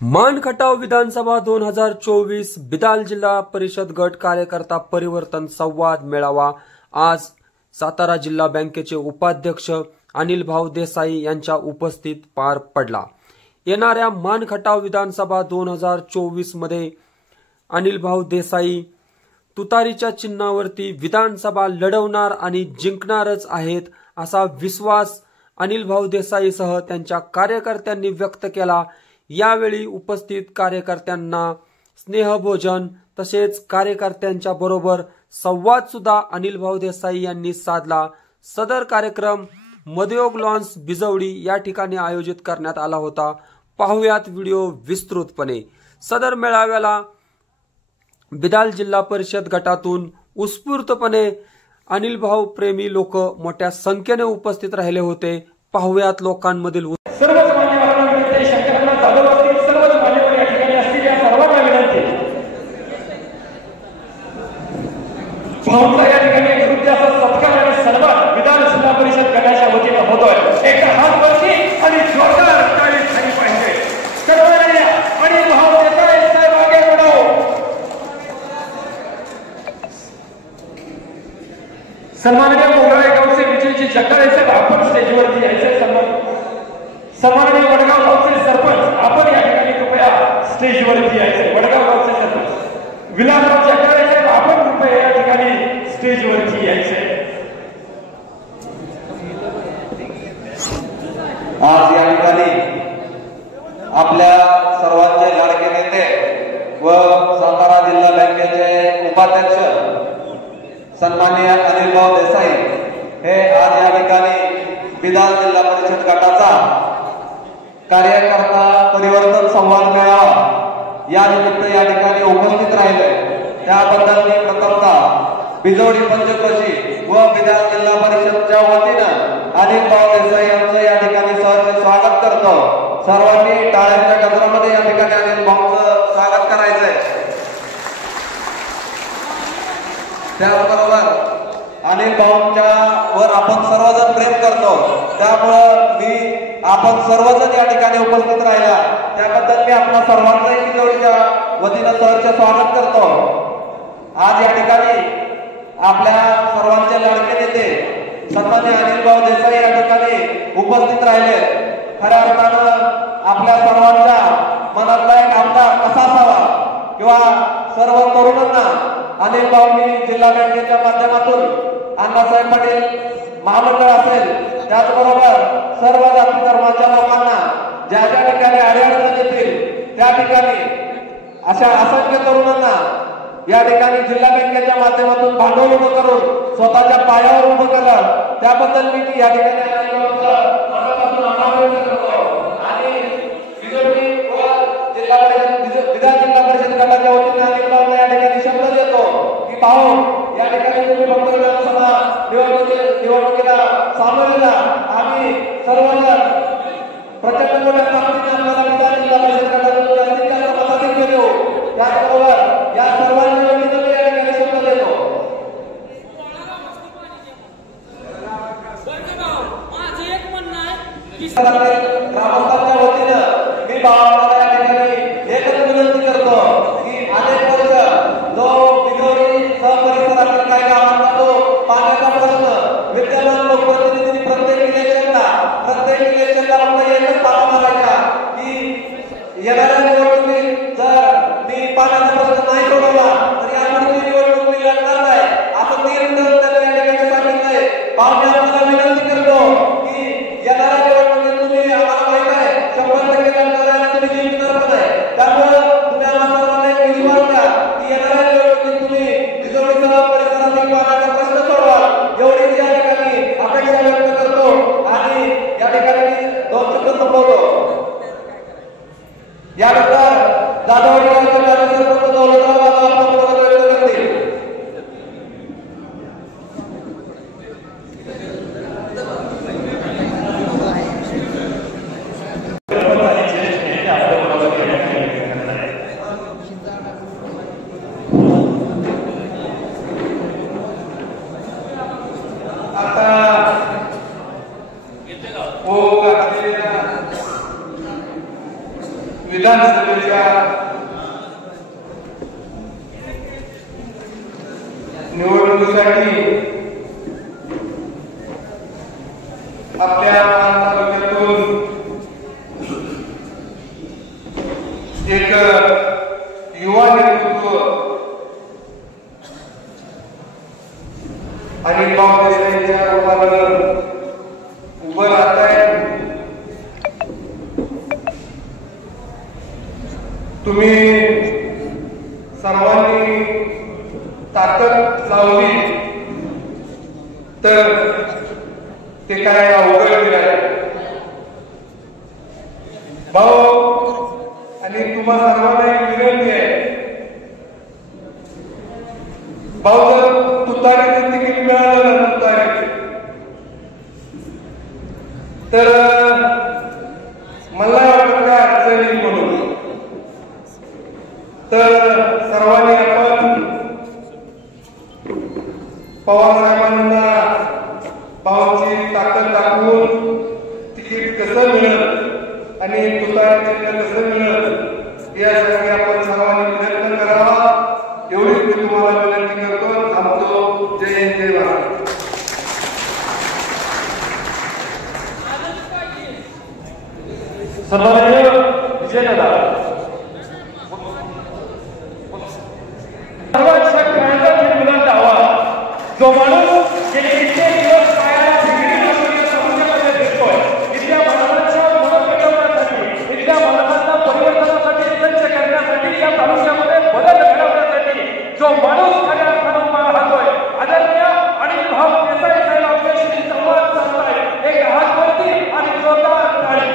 मानखटाव विधानसभा 2024 बिदाल जिल्हा परिषद गट कार्यकर्ता परिवर्तन संवाद मेळावा आज सातारा जिल्हा बँकेचे उपाध्यक्ष अनिल भाऊ देसाई यांच्या उपस्थितीत पार पडला। येणाऱ्या मानखटाव विधानसभा 2024 मध्ये अनिल भाऊ देसाई तुतारीच्या चिन्हावरती विधानसभा लढवणार आणि जिंकणारच आहेत असा विश्वास अनिल भाऊ देसाई सह त्यांच्या कार्यकर्त्यांनी व्यक्त केला। यावेळी उपस्थित कार्यकर्त्यांना स्नेहभोजन तसेच कार्यकर्त्यांच्या बरोबर संवाद सुद्धा अनिल भाऊ देसाई यांनी साधला। सदर कार्यक्रम मधयोग लॉन्स बिजवडी या ठिकाणी आयोजित करण्यात आला होता। पाहुयात व्हिडिओ विस्तृतपणे। सदर मेळाव्याला बिदाल जिल्हा परिषद गटातून उत्स्फूर्तपणे अनिल भाऊ प्रेमी लोक मोठ्या संख्येने उपस्थित राहिले होते। पाहुयात लोकांमधील भाऊंचा या ठिकाणी नृत्याचा सत्कार आणि सन्मान विधान जिल्हा परिषद गटाच्या वतीने होतोय। एक हात वरती आणि जोरदार टाळी झाली पाहिजे। सर्वांनी आणि भाऊ देसाई साहेब आगे बढ़ो। सन्माननीय मोगराळे गावचे विजयजी जगदाळे साहेब आपण स्टेजवरती यायचे। सन्माननीय वडगाव गावचे सरपंच आपण या ठिकाणी कृपया स्टेजवरती यायचे। वडगाव गावचे सरपंच विलासराव जगदाळे साहेब आपण कृपया या ठिकाणी स्टेजवरती यायचे। आज या ठिकाणी आपल्या सर्वांचे लाडके नेते व सातारा जिल्हा बँकेचे उपाध्यक्ष सन्माननीय अनिल भाऊ देसाई हे आज या ठिकाणी बिदाल जिल्हा परिषद गटाचा कार्यकर्ता परिवर्तन संवाद मेळावा या निमित्त या ठिकाणी उपस्थित राहिले। त्याबद्दल मी प्रथमतः बिजवडी पंचक्रोशी व बिदाल जिल्हा परिषदच्या वतीनं अनिल भाऊ देसाई यांचं या ठिकाणी सहर्ष स्वागत करतो। सर्वांनी टाळ्यांच्या गजरामध्ये या ठिकाणी अनिल भाऊंचं स्वागत करायचंय। त्याचबरोबर अनिल भाऊंच्या वर आपण सर्वजण प्रेम करतो, त्यामुळं मी आपण सर्वजण या ठिकाणी उपस्थित राहिला त्याबद्दल मी आपल्या सर्वांचंही बिजवडीच्या वतीनं सहर्ष स्वागत करतो। आज या ठिकाणी आपल्या सर्वांचे लाडके नेते सन्माननीय अनिल भाऊ देसाई या ठिकाणी उपस्थित राहिले। खऱ्या अर्थानं आपल्या सर्वांच्या मनातला एक आमदार कसा असावा किंवा सर्व तरुणांना अनिल भाऊंनी जिल्हा बँकेच्या माध्यमातून अण्णासाहेब पाटील महामंडळ असेल त्याचबरोबर सर्व जाती धर्माच्या लोकांना ज्या ज्या ठिकाणी अडचण येतील त्या ठिकाणी अशा असंख्य तरुणांना या ठिकाणी जिल्हा बँकेच्या माध्यमातून भांडवल उभं करून स्वतःच्या पायावर उभं केलं त्याबद्दल मी या ठिकाणी आणि जिल्हा परिषद गटाच्या वतीने अनिल भाऊंना या ठिकाणी शब्द देतो की भाऊ या ठिकाणी तुम्ही फक्त विधानसभा निवडणुकीला सामोरे जा। आम्ही सर्वजण प्रचंड मोठ्या ताकदीने आपल्याला विधान जिल्हा परिषद गटातून जास्तीत जास्त मताधिक्य देऊ। त्याचबरोबर या सर्वांच्या वतीने मी या ठिकाणी शब्द देतो। ग्रामस्थांच्या वतीनं मी भावाला या ठिकाणी एकच विनंती करतो की अनेक वर्ष जो बिजवडी परिसरातील काही गावांचा जो पाण्याचा प्रश्न विद्यमान लोकप्रतिनिधींनी प्रत्येक इलेक्शनला फक्त एकच बाबा मारायचा की येणाऱ्या निवडणुकीत जर मी पाण्याचा प्रश्न नाही सोडवला तर यापुढची निवडणूक मी लढणार नाही असं निर्णय त्यांनी या ठिकाणी सांगितलंय। भावने आपल्याला विनंती करतो की येणाऱ्या निवडणुकीत तुम्ही आम्हाला माहित आहे 100% लढणार आहे आणि तुम्ही जिंकणार पण आहे। त्यामुळे तुम्ही आम्हाला सर्वांना एक विश्वास द्या की येणाऱ्या निवडणुकीत तुम्ही बिजवडीसह परिसरातील पाण्याचा प्रश्न सोडवाल एवढीच या ठिकाणी अपेक्षा व्यक्त करतो आणि या ठिकाणी दोन शब्द संपवतो। यानंतर जाधववाडी गावचे सरपंच दौलतराव जाधव आपण मत व्यक्त करतील। विधानसभेच्या निवडणुकीसाठी आपल्या तालुक्यातून एक युवा नेतृत्व आणि काँग्रेसच्या रूपानं उभं राहत आहे. तुम्ही सर्वांनी ताकद लावली तर ते काय अवघड आहे भाऊ. आणि तुम्हाला सर्वांना एक विनंती आहे भाऊ, जर तुतारीचं तिकीट मिळालं ना तुतारी तर मला वाटत काय अडचणी म्हणून तर सर्वांनी आपण पवार साहेबांना भाऊची ताकद दाखवून तिकीट कसं मिळेल आणि तुतारी चिन्ह कसं मिळेल यासाठी आपण सर्वांनी प्रयत्न करावा एवढीच मी तुम्हाला विनंती करतो. थांबतो. जय हिंद जय भारत. सन्माननीय विजयदादा सर्वांच्या खेळाचा मुलांचा आवाज जो माणूस गेले कित्येक दिवस पायाला समाजामध्ये दिसतोय इथल्या मानवाच्या मन पेटवण्यासाठी इथल्या मानवांना परिवर्तनासाठी सज्ज करण्यासाठी या तालुक्यामध्ये बदल घडवण्यासाठी जो माणूस खऱ्या अर्थानं उभा राहतोय आदरणीय अनिल भाऊ देसाई साहेब आपल्याशी संवाद साधताय. एक हातवरती आणि जोरदार टाळी.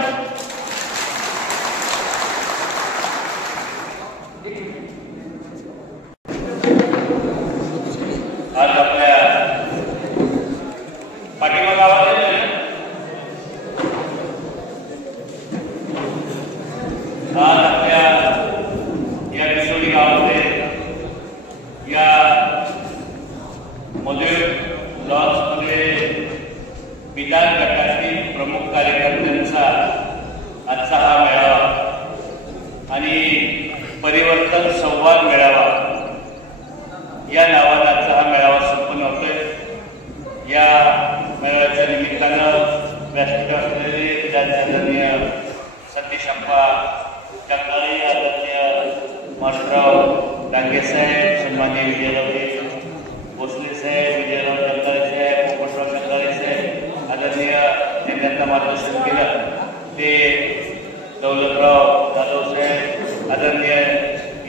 आज आपल्या पाठीमागे आवाज आहे. आज आपल्या या बिसोडी गावामध्ये या मधुर लॉन्समध्ये विधान गटातील प्रमुख कार्यकर्त्यांचा आजचा हा मेळावा आणि परिवर्तन संवाद मेळावा या नावाने आजचा हा मेळावा संपन्न होतोय. या मेळाव्याच्या निमित्तानं व्यासपीठावर असलेले आदरणीय सतीश अप्पा चंदाळे, आदरणीय माणूसराव डांगे साहेब, सन्माननीय विजयराव भोसले साहेब, विजयराव चंदाळे साहेब, पोपटराव चंदाळे साहेब, आदरणीय त्यांनी आता मार्गदर्शन केलं ते दौलतराव जाधव साहेब, आदरणीय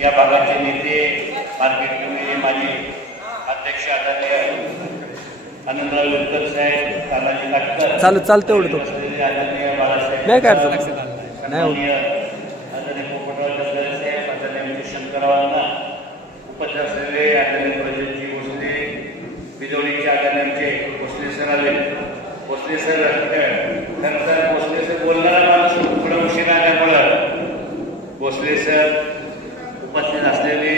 या भागाचे नेते, मार्केट कमिटी माजी अध्यक्ष आदरणीय आनंदराव विरकर साहेब, तानाजी काटकर चालतं एवढं आदरणीय बाळासाहेब नाही काय अडचण आदरणीय पोपटराव चंदाळे साहेब, आदरणीय शंकररावांना उपस्थित असलेले आदरणीय प्रजनजी भोसले, बिजवडीचे आदरणीय भोसले सर आले. भोसले सर नंतर भोसले सर बोलणारा माणूस थोडा उशीर आल्यामुळं भोसले सर उपस्थित असलेले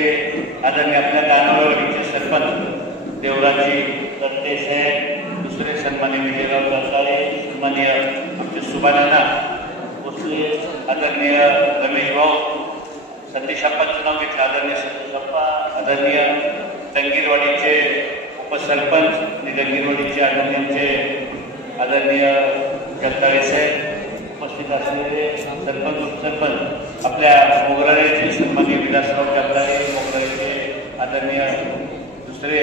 आदरणीय आपल्या दानवडीचे सरपंच देवराजी दत्ते साहेब, दुसरे सन्माननीय विजयराव चंदाळे, सन्माननीय आमचे सुभानाना भोसले, आदरणीय रमेश भाऊ, सतीश अप्पांचं नाव घेतलं, आदरणीय सतीश अप्पा, आदरणीय दंगीरवाडीचे उपसरपंच आणि दंगीरवाडीचे आदरणीय चंदाळे साहेब, उपस्थित असलेले सरपंच उपसरपंच, आपल्या मोगराळेचे सन्माननीय विलासराव चंदाळे, मोगराळेचे आदरणीय दुसरे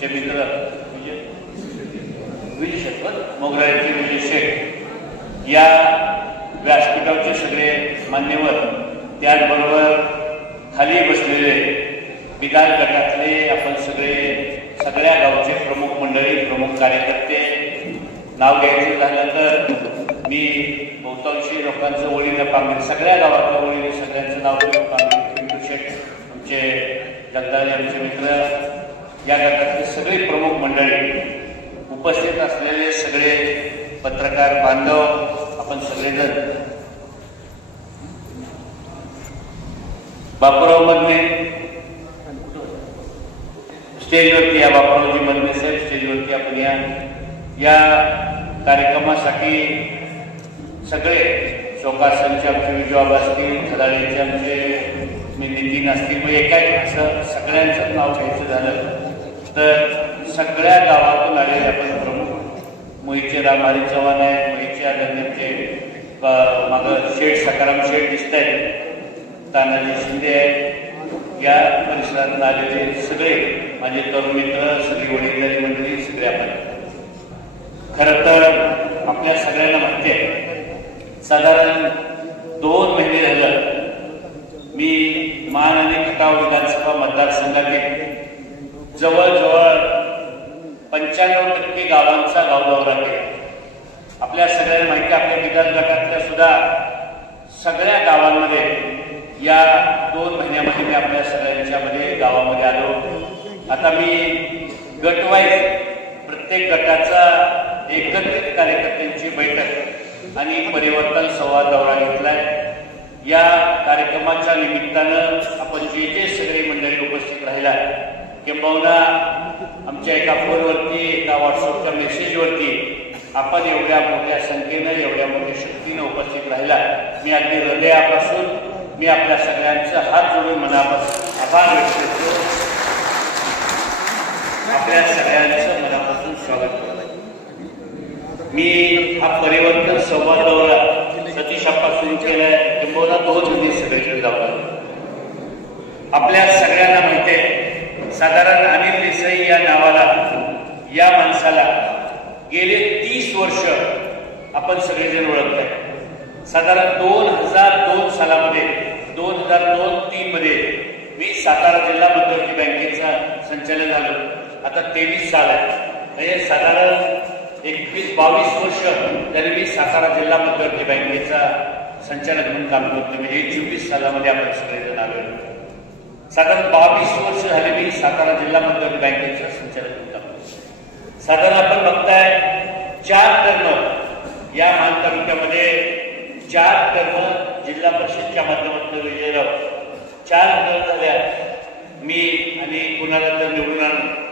चे मित्र विजय शेठ, मोगराळेचे विजय शेठ, या व्यासपीठावरचे सगळे मान्यवर, त्याचबरोबर खाली बसलेले विधान गटातले आपण सगळ्या गावचे प्रमुख मंडळी, प्रमुख कार्यकर्ते, नाव घ्यायचं झालं तर मी बहुतांशी लोकांचं ओळीनं पांगेल, सगळ्या गावातल्या ओळीने सगळ्यांचं नाव घेऊन पांगेल. पिंटू शेठ तुमचे जगदाळे आमचे मित्र, या गटातले सगळे प्रमुख मंडळी, उपस्थित असलेले सगळे पत्रकार बांधव, आपण सगळेजण बापूराव मधने स्टेजवरती या बापूरावजी मधने साहेब स्टेजवरती आपण या कार्यक्रमासाठी सगळे चौकासनचे आमचे विजवाब असतील, खदाळेचे आमचे नितीन असतील, मग एका असं सगळ्यांचं नाव घ्यायचं झालं तर सगळ्या गावातून आलेले आपण प्रमुख मोहितचे रामहरी चव्हाण आहेत, मोहितचे आदरणीचे मागं शेठ सकाराम शेठ दिसत आहेत, तानाजी शिंदे आहेत, या परिसरात आलेले सगळे माझे तरुण मित्र, सगळी वडीलधारी मंडळी, सगळे आपण. खरं तर आपल्या सगळ्यांना माहिती आहे, साधारण 2 महिने झालं मी मान आणि खटाव विधानसभा मतदारसंघातील जवळजवळ 95% गावांचा गावदौरा केला. आपल्या सगळ्यांना माहिती आहे, आपल्या विधान गटातल्या सुद्धा सगळ्या गावांमध्ये या 2 महिन्यामध्ये मी आपल्या सगळ्यांच्यामध्ये गावामध्ये आलो. आता मी गटवाईज प्रत्येक गटाचा एकत्रित कार्यकर्त्यांची बैठक आणि परिवर्तन संवाद दौरा घेतलाय. या कार्यक्रमाच्या निमित्तानं आपण जे जे सगळे मंडळी उपस्थित राहिला, किंबहुना आमच्या एका फोनवरती, एका व्हॉट्सअपच्या मेसेजवरती आपण एवढ्या मोठ्या संख्येनं, एवढ्या मोठ्या शक्तीनं उपस्थित राहिला, मी अगदी हृदयापासून मी आपल्या सगळ्यांचं हात जोडून मनापासून आभार व्यक्त करतो. आपल्या सगळ्यांचं मनापासून स्वागत करतो. मी हा परिवर्तन संवाद दौरा सतीश आप्पा सुरू केलाय, किंबहुना 2 दिवस सगळीकडे जाऊ. आपल्या सगळ्यांना माहिती आहे, साधारण अनिल देसाई या नावाला, या माणसाला गेले 30 वर्ष आपण सगळेजण ओळखताय. साधारण 2002 सालामध्ये, 2002-03 मध्ये मी सातारा जिल्हा मध्यवर्ती बँकेचा संचालक झालो. आता 23 साल आहे, म्हणजे साधारण 21-22 वर्ष तरी मी सातारा जिल्हा मध्यवर्ती बँकेचा संचालक म्हणून काम करतो. म्हणजे 24 सालामध्ये आपण सगळेजण आलो. साधारण 22 वर्ष झाले मी सातारा जिल्हा मध्यवर्ती बँकेचा संचालक म्हणून काम करतो. साधारण आपण बघताय 4 टर्म या मान तालुक्यामध्ये, 4 टर्म जिल्हा परिषदच्या माध्यमातून विजयराव, 4 टर्म झाल्या. मी आणि कुणाला तर निवडून आणून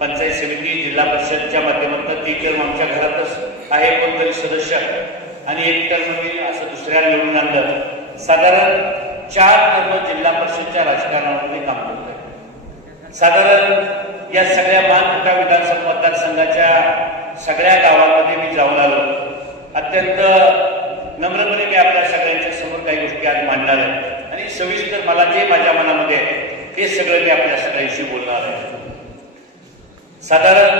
पंचायत समिती, जिल्हा परिषदच्या माध्यमातून 3 टर्म आमच्या घरातच आहे कोणतरी सदस्य, आणि 1 टर्म मी असं दुसऱ्या निवडून आणलं. साधारण 4 टर्म जिल्हा परिषदच्या राजकारणामध्ये काम करतोय. साधारण या सगळ्या मानखटा विधानसभा मतदारसंघाच्या सगळ्या गावांमध्ये मी जाऊन आलो. अत्यंत नम्रपणे मी आपल्या सगळ्यांच्या समोर काही गोष्टी आज मांडणार आहे, आणि सविस्तर मला जे माझ्या मनामध्ये आहे ते सगळं मी आपल्या सगळ्यांशी बोलणार आहे. साधारण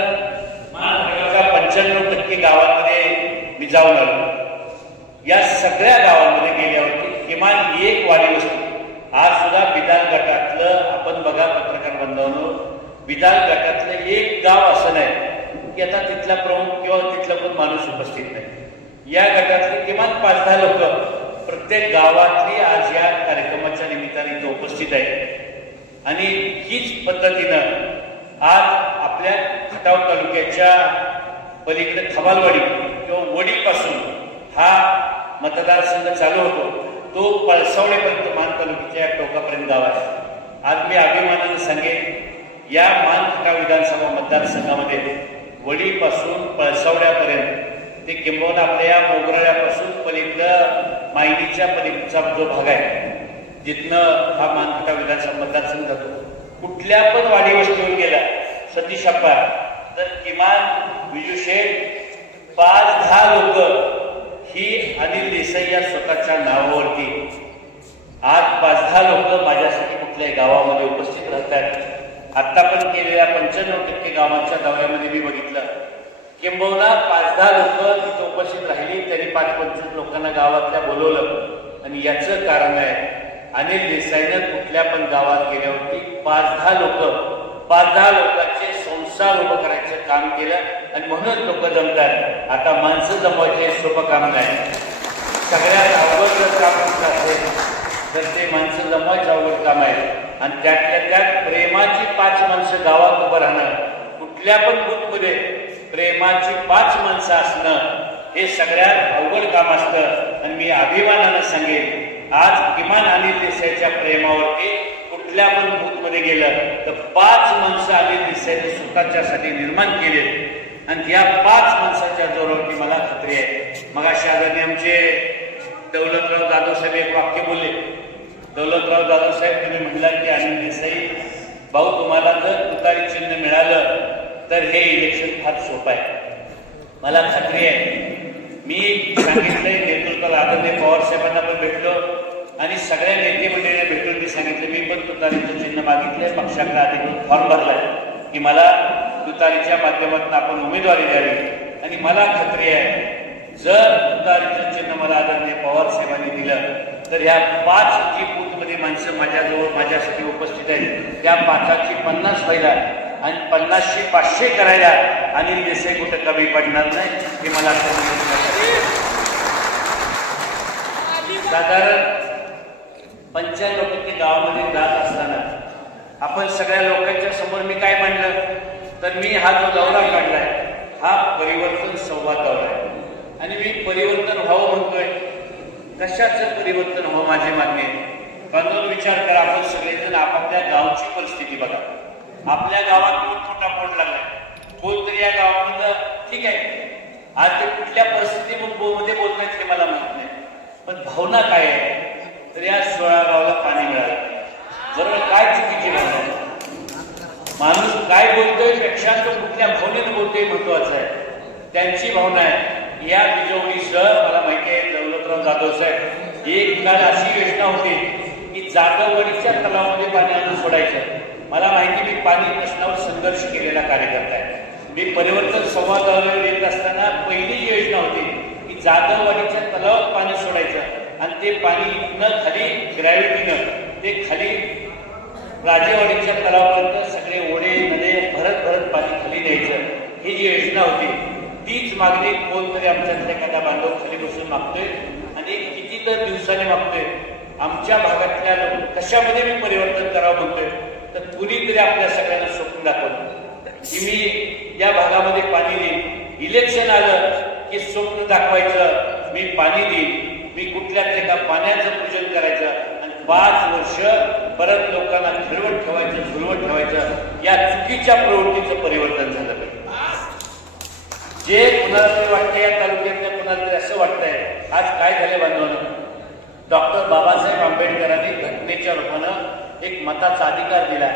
मानखटाच्या 95% गावांमध्ये मी जाऊन आलो. या सगळ्या गावांमध्ये गेल्यावरती किमान एक वाडी वस्ती, आज सुद्धा विधान गटातलं आपण बघा पत्रकार बांधवांनो, विधान गटातलं एक गाव असं नाही की आता तिथला प्रमुख किंवा तिथला पण माणूस उपस्थित नाही. या गटातली किमान 5-10 लोक प्रत्येक गावातली आज या कार्यक्रमाच्या निमित्ताने इथं उपस्थित आहेत. आणि हीच पद्धतीनं आज आपल्या खटाव तालुक्याच्या पलीकडे खबालवाडी किंवा वडीपासून हा मतदारसंघ चालू होतो, तो पळसावडेपर्यंत मान तालुक्याच्या टोकापर्यंत गाव आहे. आज मी अभिमानाने सांगेन, या मानखटा विधानसभा मतदारसंघामध्ये वडीपासून पळसावड्यापर्यंत ते किंबहुना आपल्या या मोगराळ्यापासून पलीकडं मायनीच्या पलीकडचा जो भाग आहे, जिथनं हा मानखटा विधानसभा मतदारसंघ जातो, कुठल्या पण वाडी वस्तीवर गेला सतीश आप्पा तर किमान विजू शेठ 5-10 लोक ही अनिल देसाई या स्वतःच्या नावावरती आज 5-10 लोक माझ्यासाठी कुठल्याही गावामध्ये उपस्थित राहतात. आता पण केलेल्या 95% गावांच्या दौऱ्यामध्ये मी बघितलं, किंबहुना 5-10 लोक तिथे उपस्थित राहिली तरी 5-25 लोकांना गावातल्या बोलवलं. आणि याचं कारण आहे, अनिल देसाईनं कुठल्या पण गावात गेल्यावरती 5-10 लोकांचे संसार उभं करायचं काम केलं, आणि म्हणून लोक जमतात. आता माणसं जमवायचे सोपं काम नाही, सगळ्यात अवघड जर काम असेल तर ते माणसं जमवायचं अवघड काम आहे. आणि त्यातल्या त्यात प्रेमाची 5 माणसं गावात उभं राहणं, कुठल्या पण ग्रुपमध्ये प्रेमाची 5 माणसं असणं हे सगळ्यात अवघड काम असतं. आणि मी अभिमानानं सांगेन, आज किमान अनिल देसाईच्या प्रेमावरती कुठल्या पण बूथमध्ये गेलं तर 5 माणसं अनिल देसाईने स्वतःच्यासाठी निर्माण केले, आणि या 5 माणसाच्या जोरावरती मला खात्री आहे. मग अशा आदरणीय आमचे दौलतराव जाधव साहेब एक वाक्य बोलले. दौलतराव जाधव साहेब तुम्ही म्हटलात की अनिल देसाई भाऊ तुम्हाला जर तुतारी चिन्ह मिळालं तर हे इलेक्शन फार सोपं आहे. मला खात्री आहे, मी सांगितलंय नेतृत्वाला आदरणीय पवार साहेबांना पण भेटलो आणि सगळ्या नेते मंडळींना भेटून मी सांगितलं मी पण तुतारीचं चिन्ह मागितलंय, पक्षाकडे अधिकृत फॉर्म भरलाय की मला तुतारीच्या माध्यमातून आपण उमेदवारी द्यावी. आणि मला खात्री आहे जर तुतारीचं चिन्ह मला आदरणीय पवार साहेबांनी दिलं तर ह्या 5 जी बूथमध्ये माणसं माझ्याजवळ माझ्यासाठी उपस्थित आहेत त्या 5ची 50 व्हायला आणि 50शी 500 करायला अनिल देसाई कुठं कमी पडणार नाही हे मला साधारण 95 गावामध्ये जात असताना आपण सगळ्या लोकांच्या समोर मी काय म्हणलं तर मी हा जो दौरा काढलाय हा परिवर्तन संवाद दौरा आहे आणि मी परिवर्तन व्हावं म्हणतोय. कशाचं परिवर्तन व्हावं माझी मागणी आहे. बांधून विचार करा, आपण सगळेजण आपापल्या गावची परिस्थिती बघा. आपल्या गावात खूप मोठा पोट लागलाय, कोणतरी या गावामध्ये ठीक आहे आज ते कुठल्या परिस्थितीमध्ये बोलतायत हे मला माहित नाही, पण भावना काय आहे तर या 16 गावाला पाणी मिळालं बरोबर. काय चुकीची भावना आहे, माणूस काय बोलतोय पेक्षा तो कुठल्या भावनेनं बोलतोय महत्वाचं आहे. त्यांची भावना आहे. या बिजवडीसह मला माहिती आहे दौलतराव जाधव साहेब एक काळ अशी योजना होती की जाधववाडीच्या तलावामध्ये पाणी आणून सोडायचं. मला माहिती मी पाणी प्रश्नावर संघर्ष केलेला कार्यकर्ता आहे. मी परिवर्तन संवादावर येत असताना पहिली जी योजना होती की जाधववाडीच्या तलावात पाणी सोडायचं आणि ते पाणी इथनं खाली ग्रॅव्हिटीनं ते खाली राजेवाडीच्या तलावापर्यंत सगळे ओढे नदे भरत भरत पाणी खाली न्यायचं. ही जी योजना होती तीच मागणी कोणतरी आमच्यातल्या एखादा बांधव खाली बसून मागतोय आणि किती तर दिवसाने मागतोय. आमच्या भागातल्या लोक कशामध्ये मी परिवर्तन करावं म्हणतोय तर कुणीतरी आपल्या सगळ्यांना स्वप्न दाखवलं की मी या भागामध्ये पाणी देईन, इलेक्शन आलं की स्वप्न दाखवायचं मी पाणी देईन, मी कुठल्या एका पाण्याचं पूजन करायचं आणि 5 वर्ष परत लोकांना खिळवत ठेवायचं झुलवत ठेवायचं. या चुकीच्या प्रवृत्तीचं परिवर्तन झालं पाहिजे. जे कुणाला तरी वाटतं या तालुक्यातल्या कुणाला तरी असं वाटतंय आज काय झालं बांधवांनो, डॉक्टर बाबासाहेब आंबेडकरांनी घटनेच्या रूपानं एक मताचा अधिकार दिला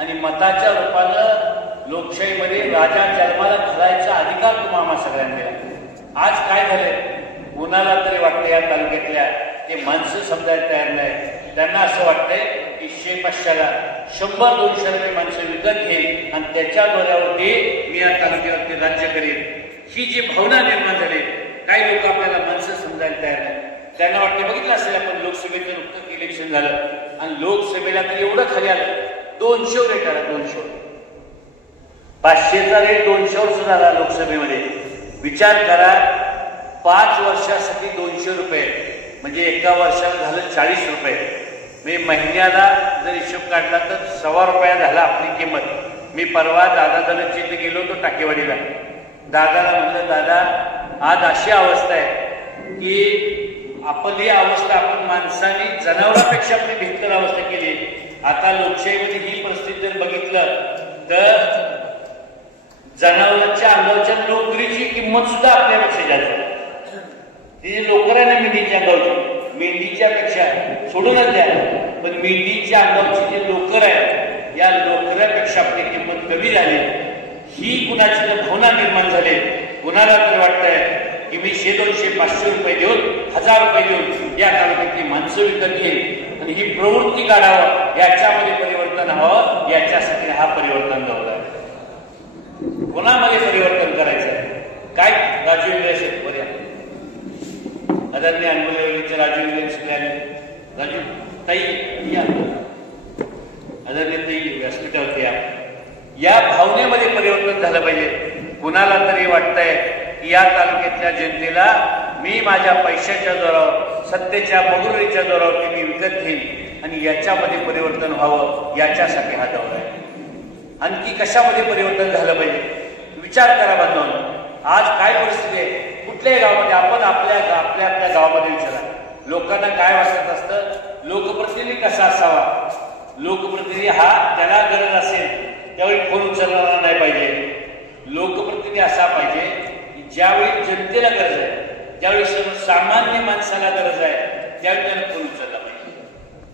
आणि मताच्या रूपानं लोकशाहीमध्ये राजा जन्माला घालायचा अधिकार तुम्हा आम्हा सगळ्यांना दिला. आज काय झालंय कुणाला तरी वाटतं या तालुक्यातल्या ते माणसं समजायला तयार नाही. त्यांना असं वाटतंय की 100-500ला 100-200 रुपये माणसं विकत घेईल आणि त्याच्या दोऱ्यावरती मी या तालुक्यावरती राज्य करेन. ही जी भावना निर्माण झाली काही लोक आपल्याला माणसं समजायला तयार नाही. त्यांना वाटते बघितलं असेल आपण लोकसभेचं नुकतंच इलेक्शन झालं आणि लोकसभेला तर एवढं खाली आलं 200 रेट आला. 200 500चा रेट 200वर सुद्धा आला लोकसभेमध्ये. विचार करा 5 वर्षासाठी 200 रुपये म्हणजे एका वर्षाला झालं 40 रुपये. मी महिन्याला जर हिशोब काढला तर ₹1.25 झाला आपली किंमत. मी परवा दादाला चित्र गेलो होतो टाकेवाडीला. दादाला म्हटलं दादा आज अशी अवस्था आहे की आपली अवस्था आपण माणसाने जनावरांपेक्षा आपली बेहतर अवस्था केली. आता लोकशाहीमध्ये ही परिस्थिती जर बघितलं तर जनावरांच्या अंगावरच्या नोकरीची किंमत सुद्धा आपल्यापेक्षा जास्त आहे. ती लोकर आहे ना मेंढीच्या अंगावरची, मेंढीच्या पेक्षा सोडूनच द्या पण मेंढीच्या अंगावरची जी लोकर आहे या लोकरापेक्षा आपली किंमत कमी झाली. ही कुणाची जर भावना निर्माण झाली कुणाला तर वाटतंय की मी 100-200-500 रुपये देऊन 1000 रुपये देऊन या तालुक्यातली माणसं विकत घेईल आणि ही प्रवृत्ती काढावं याच्यामध्ये परिवर्तन हवं. याच्यासाठी हा परिवर्तन दौरा आहे. कोणामध्ये परिवर्तन करायचं काय राजू विले शेतकरी आदरणीय अनमोलचे राजू विले शिकले राजू ताई या आदरणीय ताई व्यासपीठावरती या भावनेमध्ये परिवर्तन झालं पाहिजे. कुणाला तरी वाटतंय की या तालुक्यातल्या जनतेला मी माझ्या पैशाच्या जोरावर सत्तेच्या बगुरीच्या जोरावरती मी विकत घेईन आणि याच्यामध्ये परिवर्तन व्हावं याच्यासाठी हा दौरा आहे. आणखी कशामध्ये परिवर्तन झालं पाहिजे विचार करा बांधवांनो. आज काय परिस्थिती आहे कुठल्याही गावामध्ये आपण आपल्या गावामध्ये विचारा. लोकांना काय वाटत असतं लोकप्रतिनिधी कसा असावा. लोकप्रतिनिधी हा त्याला गरज असेल त्यावेळी फोन उचलणारा नाही पाहिजे. लोकप्रतिनिधी असा पाहिजे की ज्यावेळी जनतेला गरज आहे ज्यावेळी सर्वसामान्य माणसाला गरज आहे त्यावेळी त्यानं फोन उचलला पाहिजे,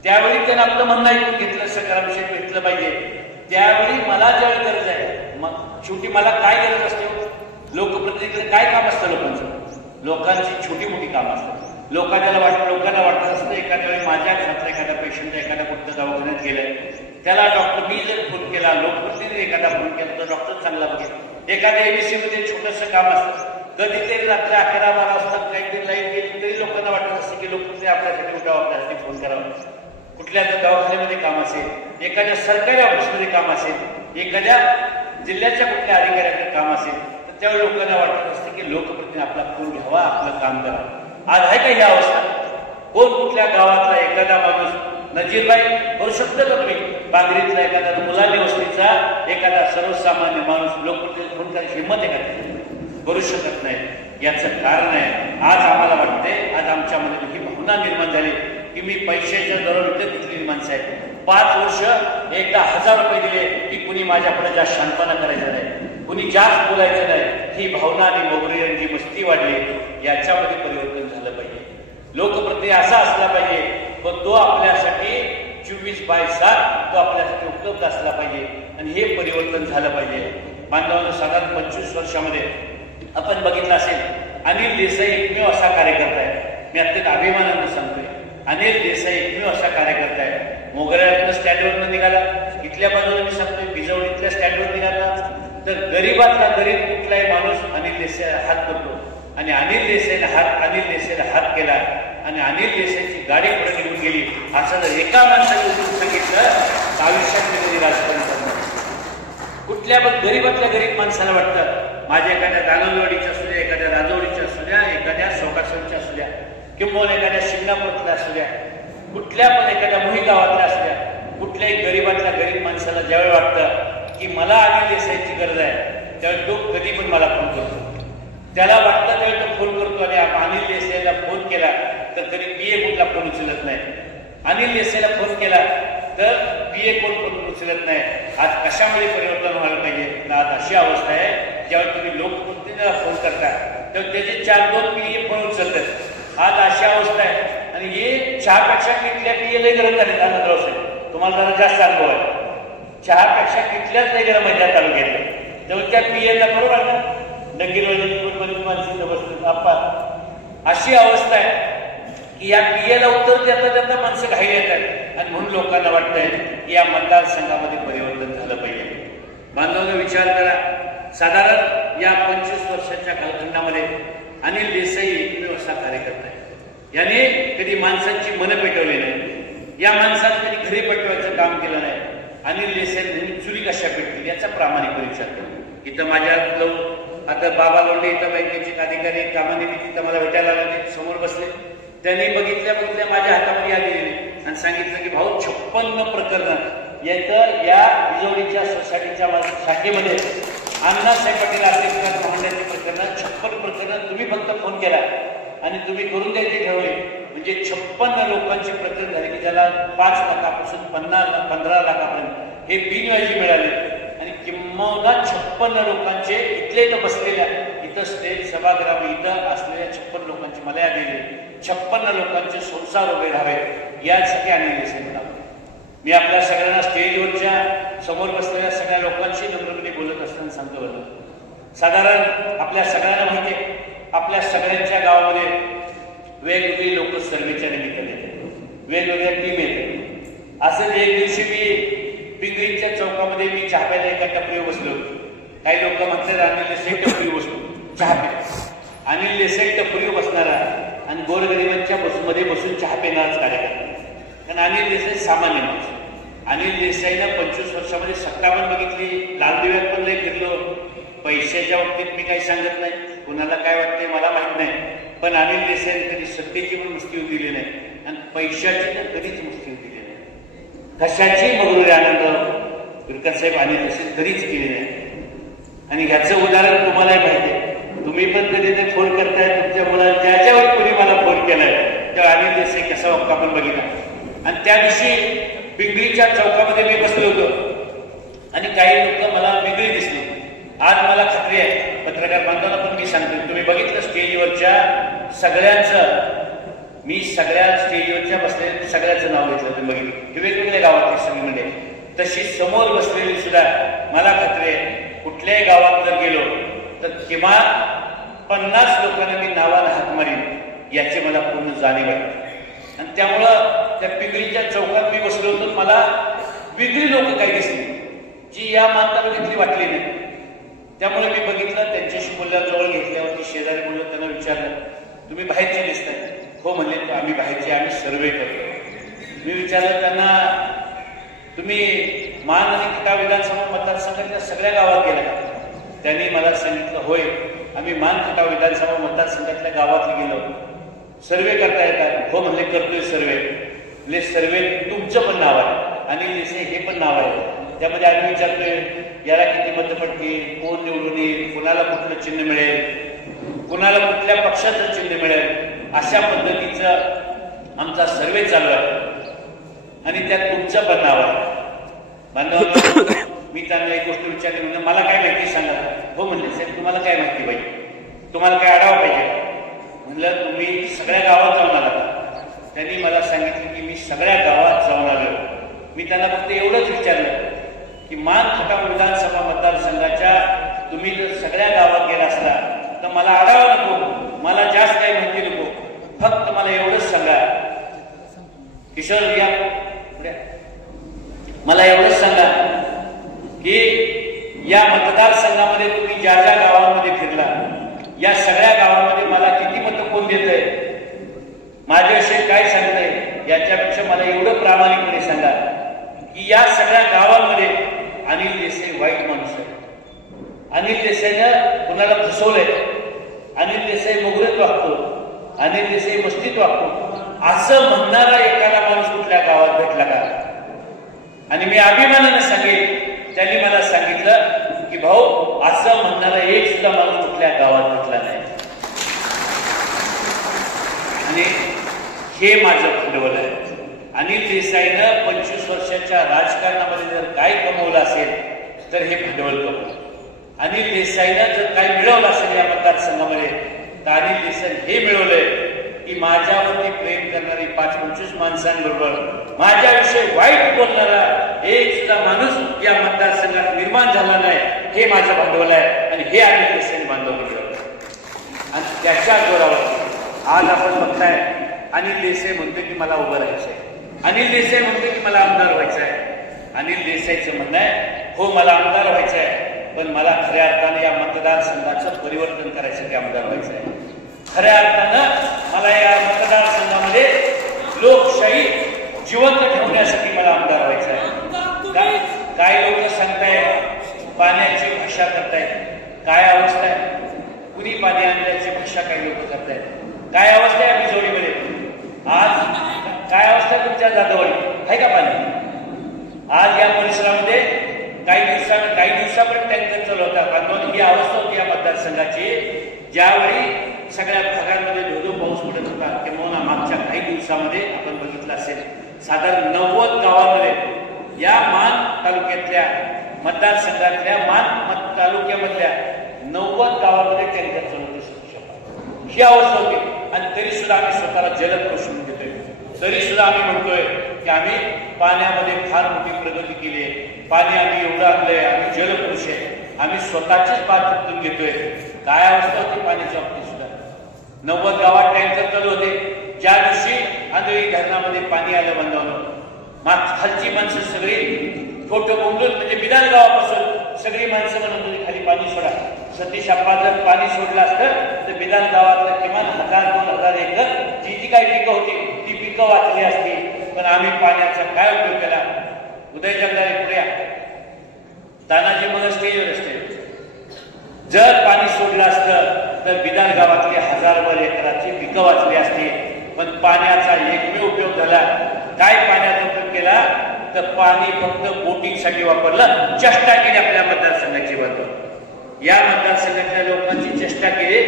त्यावेळी त्यानं आपलं म्हणणं ऐकून घेतलं, सकारात्मक घेतलं पाहिजे. त्यावेळी मला ज्यावेळी गरज आहे, मग शेवटी मला काय गरज असते, लोकप्रतिनिधीकडे काय काम असतं लोकांचं, लोकांची छोटी मोठी कामं असतात. लोकांना वाटत असतं एखाद्या वेळी माझ्या घरातला एखादा पेशंट एखाद्या कुठल्या दवाखान्यात गेलाय, त्याला डॉक्टर मी जर फोन केला, लोकप्रतिनिधी एखादा फोन केला तर डॉक्टर चांगला बघेल. एखाद्या एबीसी मध्ये छोटंसं काम असतं, कधीतरी रात्री 11-12 वाजता काहीतरी लाईट गेली तरी लोकांना वाटत असतं की लोक आपल्यासाठी उठावं, आपल्यासाठी फोन करावं. कुठल्या दवाखान्यामध्ये काम असेल, एखाद्या सरकारी ऑफिसमध्ये काम असेल, एखाद्या जिल्ह्याच्या कुठल्या अधिकाऱ्याकडे काम असेल, तर त्यावेळी लोकांना वाटत असतं की लोकप्रतिनिधी आपला फोन घ्यावा, आपलं काम करावं. आज आहे का ही अवस्था? कोण कुठल्या गावातला एखादा माणूस, नजीरबाई करू शकतं का तुम्ही? बांगरीतला एखादा मुलांनी वस्तीचा एखादा सर्वसामान्य माणूस लोकप्रतिनिधी फोन करायची हिंमत आहे का? करू शकत नाही. याचं कारण आहे, आज आम्हाला वाटते, आज आमच्यामध्ये ही भावना निर्माण झाली की मी पैशाच्या दरावर विकत घेतलेली माणसं आहेत. 5 वर्ष एकदा 1000 रुपये दिले की कुणी माझ्यापुढे जास्त शांतपणा करायचं नाही, कुणी जास्त बोलायचं नाही. ही भावना आणि मोगरी जी मस्ती वाढली, याच्यामध्ये परिवर्तन झालं पाहिजे. लोकप्रतिनिधी असा असला पाहिजे, पण तो आपल्यासाठी 24/7 तो आपल्यासाठी उपलब्ध असला पाहिजे. आणि हे परिवर्तन झालं पाहिजे. बांधवांना साधारण 25 वर्षामध्ये आपण बघितलं असेल, अनिल देसाई एकमेव असा कार्यकर्ता आहे, मी अत्यंत अभिमानानं सांगतोय, अनिल देसाई एकमेव असा कार्यकर्ता आहे. मोगऱ्यातनं स्टँडवरनं निघाला, इथल्या बाजूला मी सांगतोय बिजवडीतल्या स्टँडवर निघाला तर गरीबातला गरीब कुठलाही माणूस अनिल देसाईला हात करतो. आणि अनिल देसाईला हात केला आणि अनिल देसाईची गाडी पुढे निघून गेली. असं जर एका माणसाने उठून सांगितलं तर आयुष्यात कधी राजकारण करणार. कुठल्या पण गरीबातल्या गरीब माणसाला वाटतं माझ्या एखाद्या दानववाडीच्या असू द्या, एखाद्या राजवाडीच्या असू द्या, एखाद्या सोकासनच्या असू द्या, किंवा एखाद्या शिंगणापूरच्या असू द्या, कुठल्या पण एखाद्या मोही गावातल्या असू द्या, कुठल्याही गरीबातल्या गरीब माणसाला ज्यावेळी वाटतं की मला अनिल देसाईची गरज आहे, त्यावेळी तो कधी पण मला फोन करतो. त्याला वाटतं त्यावेळी तो फोन करतो. आणि अनिल देसाईला फोन केला तर कधी PA कुठला फोन उचलत नाही. अनिल देसाईला फोन केला तर PA कोण फोन उचलत नाही. आज कशामुळे परिवर्तन व्हायला पाहिजे? आज अशी अवस्था आहे, ज्यावेळी तुम्ही लोकप्रतिनिधीला फोन करता तर त्याचे 4-2 PA फोन उचलतात. आज अशी अवस्था आहे. आणि हे चहापेक्षा किटल्या PA लय गरम झाले. आनंदराव साहेब, तुम्हाला जरा जास्त अनुभव आहे. चहापेक्षा किटल्याच लय गरम आहे त्या तालुक्यात. तेव्हा त्या PA ला बरोबर ना डंगीरवाडी माणसं बसतात आपा. अशी अवस्था आहे की या PA ला उत्तर देता माणसं घाई येतात. आणि म्हणून लोकांना वाटतंय की या मतदारसंघामध्ये परिवर्तन झालं पाहिजे. बांधवांनो, विचार करा, साधारण या 25 वर्षाच्या कालखंडामध्ये अनिल देसाई एकमेव असा कार्यकर्ता आहे, याने कधी माणसांची मनं पेटवली नाही, या माणसाने कधी घरी पेटवायचं काम केलं नाही. अनिल देसाई चुरी कशा पेटतील याचा प्रामाणिक विचार केला. इथं माझ्या आता बाबा लोंढे इथं बँकेचे अधिकारी कामानिमित्त तिथं मला भेटायला आले, समोर बसले. त्यांनी बघितल्या माझ्या हातामध्ये यादी दिली आणि सांगितलं की भाऊ 56 प्रकरणं येतं या बिजवडीच्या सोसायटीच्या शाखेमध्ये अण्णासाहेब पाटील आर्थिक मांडण्याची प्रकरणं 56 प्रकरणं तुम्ही फक्त फोन केला आणि तुम्ही करून द्यायचे ठरवले. म्हणजे 56 लोकांची प्रकरण झाली की ज्याला 5 लाखापासून 15 लाखापर्यंत हे बिनव्याजी मिळाले. आणि किंबहुना 56 लोकांचे इथले इथं बसलेल्या इथं स्टेज सभागृह इथं असलेल्या 56 लोकांची मला यादी दिली. 56 लोकांचे संसार उभे राहावे यासाठी अनिल देसाई म्हणाले. मी आपल्या सगळ्यांना स्टेजवरच्या समोर बसलेल्या सगळ्या लोकांशी नम्रपणे बोलत असताना सांगतो बरं, साधारण आपल्या सगळ्यांना माहिती आहे, आपल्या सगळ्यांच्या गावामध्ये वेगवेगळी लोक सर्वेच्या निमित्ताने येतात, वेगवेगळ्या टीम येतात. असं एक दिवशी मी पिंगळीच्या चौकामध्ये मी चहा प्यायला एका टपरीवर बसलो. काही लोक म्हणतात अनिल देसाई टपरीवर बसलो चहा प्या. अनिल देसाई टपरीवर बसणारा आणि गोरगरिबांच्या बसमध्ये बसून चहा पिणाराच कार्यक्रम. कारण अनिल देसाई सामान्य माणूस. अनिल देसाईनं 25 वर्षामध्ये सत्ता पण बघितली, लालदिव्यात पण लय फिरलो. पैशाच्या बाबतीत मी काही सांगत नाही, कुणाला काय वाटतंय मला माहित नाही, पण अनिल देसाईने कधी सत्तेची पण मुस्ती दिली नाही आणि पैशाची तर कधीच मुस्ती दिली नाही. कशाची मगरुरी आनंद विरकर साहेब अनिल देसाई कधीच केली नाही. आणि ह्याचं उदाहरण तुम्हालाही माहिती आहे. तुम्ही पण कधी ते फोन करताय तुमच्या मुलाला, ज्याच्यावर कोणी मला फोन केलाय तेव्हा अनिल देसाई कसा वागतो आपण बघितला. आणि त्या दिवशी पिंगळीच्या चौकामध्ये मी बसलो होतो आणि काही लोक मला वेगळी दिसली. आज मला खात्री आहे पत्रकार बांधवांना पण मी सांगतो, तुम्ही बघितलं स्टेजवरच्या सगळ्यांचं मी सगळ्या स्टेजवरच्या बसलेल्या सगळ्याचं नाव घेतलं तुम्ही बघितलं हे वेगवेगळ्या गावातली सगळी म्हणजे तशी समोर बसलेली सुद्धा मला खात्री आहे कुठल्याही गावात जर गेलो तर किमान 50 लोकांना मी नावानं हाक मारीन याची मला पूर्ण जाणीव आहे. आणि त्यामुळं त्या पिंगळीच्या चौकात मी बसलो होतो मला वेगळी लोक काही दिसली जी या तालुक्यातली वाटली नाही. त्यामुळे मी बघितलं त्यांच्याशी बोलल्याजवळ घेतल्यावरती शेजारी बोललो त्यांना विचारलं तुम्ही बाहेरचे दिसताय. हो म्हणले आम्ही बाहेरचे आम्ही सर्वे करतो. मी विचारलं त्यांना तुम्ही मान आणि खटाव विधानसभा मतदारसंघातल्या सगळ्या गावात गेला. त्यांनी मला सांगितलं होय आम्ही मान खटाव विधानसभा मतदारसंघातल्या गावात गेलो. सर्वे करता येतात. हो म्हणले करतोय सर्वे. म्हणजे सर्वे तुमचं पण नाव आहे अनिल देसाई हे पण नाव आहे. त्यामध्ये आम्ही विचारतोय याला किती मतं पडतील, कोण निवडून येईल, कुणाला कुठलं चिन्ह मिळेल, कुणाला कुठल्या पक्षाचं चिन्ह मिळेल, अशा पद्धतीचं आमचा सर्वे चालू आहे आणि त्यात तुमचं पण नाव आहे. बांधवांनो मी त्यांना एक गोष्ट विचारली म्हणजे मला काय माहिती सांगा. हो म्हणले साहेब तुम्हाला काय माहिती पाहिजे, तुम्हाला काय आढावा पाहिजे. म्हणलं तुम्ही सगळ्या गावात जाऊन आला. त्यांनी मला सांगितलं की मी सगळ्या गावात जाऊन आलो. मी त्यांना फक्त एवढंच विचारलं की मान खटाव विधानसभा मतदारसंघाच्या तुम्ही जर सगळ्या गावात गेला असला तर मला आढावा नको, मला जास्त काही माहिती नको, फक्त मला एवढंच सांगा किशोर या मला एवढंच सांगा की या मतदारसंघामध्ये तुम्ही ज्या ज्या गावांमध्ये फिरला या सगळ्या गावांमध्ये मला किती मतं कोण देत आहे, माझ्याविषयी काय सांगताय, याच्यापेक्षा मला एवढं प्रामाणिकपणे सांगा की या सगळ्या गावांमध्ये अनिल देसाई वाईट माणूस आहे. अनिल देसाईनं कुणाला फसवलंय, अनिल देसाई मुगरत वागतो, अनिल देसाई मस्तीत वागतो असं म्हणणारा एखादा माणूस कुठल्या गावात भेटला का. आणि मी अभिमानानं सांगेन त्यांनी मला सांगितलं की भाऊ असं म्हणणारा एक सुद्धा माणूस कुठल्या गावात भेटला नाही. आणि हे माझं भांडवल आहे. अनिल देसाईनं 25 वर्षाच्या राजकारणामध्ये जर काय कमवलं असेल तर हे भांडवल कमवलं. अनिल देसाईनं जर काय मिळवलं असेल या मतदारसंघामध्ये तर अनिल देसाई हे मिळवलंय की माझ्यावरती प्रेम करणारी 5-25 माणसांबरोबर माझ्याविषयी वाईट बोलणारा एक सुद्धा माणूस या मतदारसंघात निर्माण झाला नाही. हे माझं भांडवल आहे आणि हे अनिल देसाईने बांधवलं गेलं. आणि त्याच्या जोरावर आज आपण बघताय अनिल देसाई म्हणतो की मला उभं राहायचंय, अनिल देसाई म्हणतो की मला आमदार व्हायचं आहे. अनिल देसाईचं म्हणणं आहे हो मला आमदार व्हायचं आहे पण मला खऱ्या अर्थाने या मतदारसंघाचं परिवर्तन करायसाठी आमदार व्हायचं आहे. खऱ्या अर्थानं मला या मतदारसंघामध्ये लोकशाही जिवंत ठेवण्यासाठी मला आमदार व्हायचं आहे. काय लोक सांगताय पाण्याची भाषा करतायत, काय अवस्था आहे, कुणी पाणी आणण्याची भाषा काही लोक करतायत. काय अवस्था आहे बिजोडीमध्ये, आज काय अवस्था आहे तुमच्या जाधववाडी आहे का पाणी. आज या परिसरामध्ये काही दिवसापर्यंत टँकर चालू होता. बांधवांनी ही अवस्था होती या मतदारसंघाची ज्यावेळी सगळ्या भागांमध्ये धोधो पाऊस पडत होता. किंवा मागच्या काही दिवसामध्ये आपण बघितलं असेल साधारण 90 गावांमध्ये या मान तालुक्यातल्या मतदारसंघातल्या मान तालुक्यामधल्या 90 गावांमध्ये टँकर चालू होते. ही अवस्था होती. आणि तरी सुद्धा आम्ही स्वतःला जलद पोषण देतोय. तरी सुद्धा आम्ही म्हणतोय की आम्ही पाण्यामध्ये फार मोठी प्रगती केली आहे, पाणी आम्ही एवढं आणलंय, आम्ही जलपुरुष आहे, आम्ही स्वतःचीच बातचीतून घेतोय. काय अवस्था होती पाण्याच्या बाबतीत सुद्धा. 90 गावात टँकर चालू होते. ज्या दिवशी आंधळी धरणामध्ये पाणी आलं बांधवलं खालची माणसं सगळी खोटं बोंबलून म्हणजे बिदाल गावापासून सगळी माणसं म्हणत होती खाली पाणी सोडा. सतीश आप्पा जर पाणी सोडलं असतं तर बिदाल गावातलं किमान 1000-2000 एकर जी जी काही पिकं होती ती पिकं वाचली असती. पण आम्ही पाण्याचा काय उपयोग केला. उदय जगदाळे पुढे तानाजी मग स्टेजवर असते. जर पाणी सोडलं असतं तर बिदाल गावातली 1000 एकराची पिकं वाचली असती. पण पाण्याचा एकमेव उपयोग झाला. काय पाण्याचा उपयोग केला तर पाणी फक्त बोटिंगसाठी वापरलं. चेष्टा केली आपल्या मतदारसंघाची बाजू. या मतदारसंघातल्या लोकांची चेष्टा केली.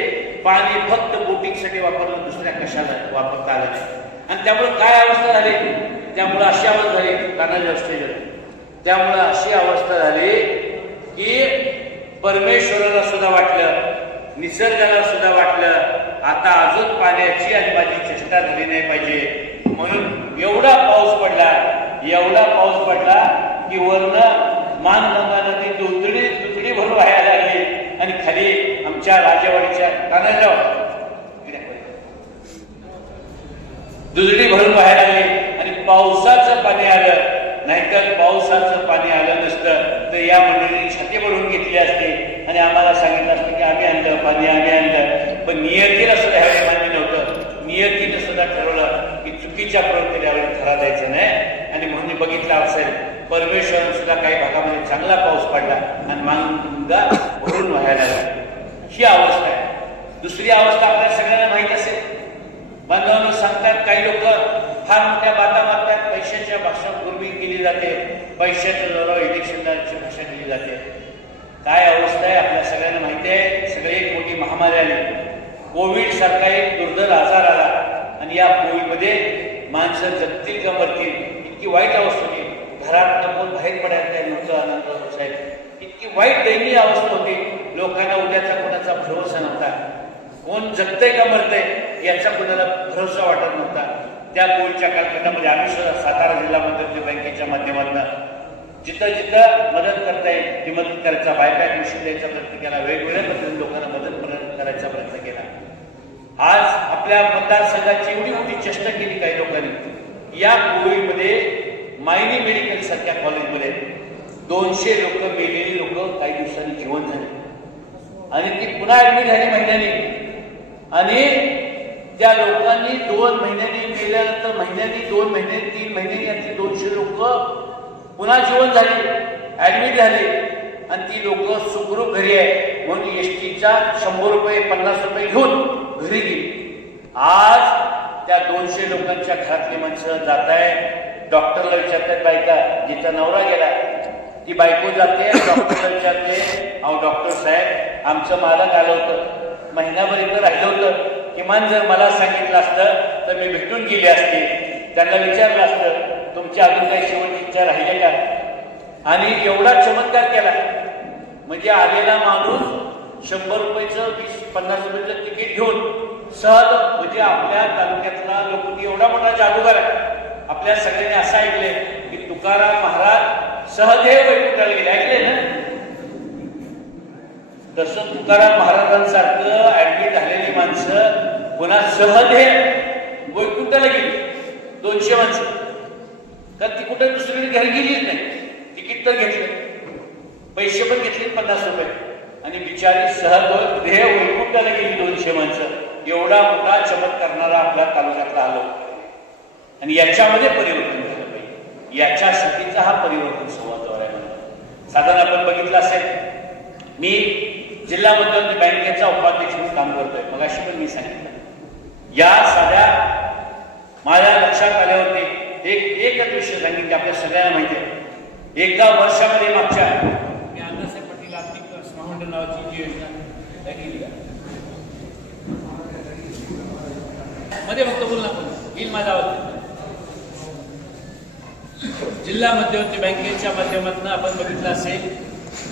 पाणी फक्त बोटिंगसाठी वापरलं, दुसऱ्या कशाला वापरता आलं नाही. आणि त्यामुळे काय अवस्था झाली, त्यामुळे अशी अवस्था झाली तानाजी स्टेजवर. त्यामुळे अशी अवस्था झाली की परमेश्वराला सुद्धा वाटलं, निसर्गाला सुद्धा वाटलं आता अजून पाण्याची आणि माझी चेष्टा झाली नाही पाहिजे म्हणून एवढा पाऊस पडला की वरनं मानगंगा नदी दुधडी भरून व्हायला लागली आणि खाली आमच्या राजेवाडीच्या कानाजवळ दुधडी भरून व्हायला लागली आणि पावसाचं पाणी आलं. नाहीतर पावसाचं पाणी आलं नसतं तर या मंडळींनी छाती भरून घेतली असते आणि आम्हाला सांगितलं असतं की आम्ही आणलं. पण नियतीला सुद्धा ह्यावेळी मान्य नव्हतं. नियतीनं सुद्धा ठरवलं की चुकीच्या प्रवृत्तीला यावेळी थरा द्यायचा नाही आणि म्हणून बघितलं असेल परमेश्वरानं सुद्धा काही भागामध्ये चांगला पाऊस पडला आणि मानगंगा भरून व्हायला लागली. ही अवस्था आहे. दुसरी अवस्था आपल्याला सगळ्यांना माहीत असेल. बांधवांना सांगतात काही लोक फार मोठ्या बाता मारतात. पैशाच्या भाषा पूर्वी केली जाते. पैशाच्या जोरावर इलेक्शनची भाषा केली जाते. काय अवस्था आहे आपल्या सगळ्यांना माहिती आहे. सगळी एक मोठी महामारी आली. कोविड सारखा एक दुर्धर आजार आला आणि या कोविडमध्ये माणसं जगतील का मरतील इतकी वाईट अवस्था होती. घरात कोण बाहेर पडायला काय नव्हतं. आनंद साहेब इतकी वाईट दयनीय अवस्था होती. लोकांना उद्याचा कोणाचा भरोसा नव्हता. कोण जगतंय का मरतंय याचा कोणाला भरोसा वाटत नव्हता. त्या कोविडच्या कालखंडामध्ये आम्ही सुद्धा सातारा जिल्हा मध्यवर्ती बँकेच्या माध्यमातून जिथं मदत करता येईल ती मदत करायचा बायबॅक मशीन द्यायचा प्रयत्न केला. वेगवेगळ्या पद्धतीने लोकांना मदत करायचा प्रयत्न केला. आज आपल्या मतदारसंघाची एवढी मोठी चेष्टा केली काही लोकांनी. या कोविडमध्ये मायनी मेडिकल सारख्या कॉलेजमध्ये 200 लोक मेलेली लोक काही दिवसांनी जिवंत झाली आणि ती पुन्हा ऍडमिट झाली महिन्यानी. आणि त्या लोकांनी 2 महिन्यांनी गेल्यानंतर महिन्यांनी 2 महिन्यांनी 3 महिन्यांनी यातली 200 लोक पुन्हा जिवंत झाली ऍडमिट झाली आणि ती लोक सुखरूप घरी आहे म्हणून एसटीचा 100 रुपये 50 रुपये घेऊन घरी गेली. आज त्या 200 लोकांच्या घरातली माणसं जात आहे. डॉक्टरला विचारतात बायका जिचा नवरा गेला ती बायको जाते डॉक्टरला विचारते अहो डॉक्टर साहेब आमचं मालक आलं होतं महिनाभर इथं राहिलं होतं. किमान जर मला सांगितलं असतं तर मी भेटून गेली असती. त्यांना विचारलं असतं तुमची अजून काही शेवटची इच्छा राहिली का. आणि एवढा चमत्कार केला म्हणजे आलेला माणूस 100 रुपयाचं 20-50 रुपयाचं तिकीट घेऊन सहज म्हणजे आपल्या तालुक्यातला लोक एवढा मोठा जादूगार आहे. आपल्या सगळ्यांनी असं ऐकले की तुकाराम महाराज सहदेव वैकुंठाला गेले. ऐकले ना. तसं तुकाराम महाराजांसारखं ऍडमिट झालेली माणसं पुन्हा सहदेव वैकुंठाला गेली. 200 माणसं तर ती कुठे दुसरीकडे घरी गेलीच नाही. तिकीट तर घेतले पैसे पण घेतले 50 रुपये आणि बिचारी सहदेव वैकुंठाला गेली 200 माणसं. एवढा मोठा चमत्कार करणारा आपल्या तालुक्यातला आलो आणि याच्यामध्ये परिवर्तन झालं पाहिजे. याच्यासाठीचा हा परिवर्तन संवादावर आहे. साधारण आपण बघितलं असेल मी जिल्हा मध्यवर्ती बँकेचा उपाध्यक्ष म्हणून काम करतोय. मगाशी पण मी सांगितलं या साध्या माझ्या लक्षात आल्यावरती एकच विषय सांगितलं की आपल्या सगळ्यांना माहिती आहे. एकदा वर्षामध्ये मागच्या मी अण्णासाहेब पाटील आर्थिक महामंडळ नावाची जी योजना मध्ये फक्त बोलला येईल माझा आवाज. जिल्हा मध्यवर्ती बँकेच्या माध्यमातून आपण बघितलं असेल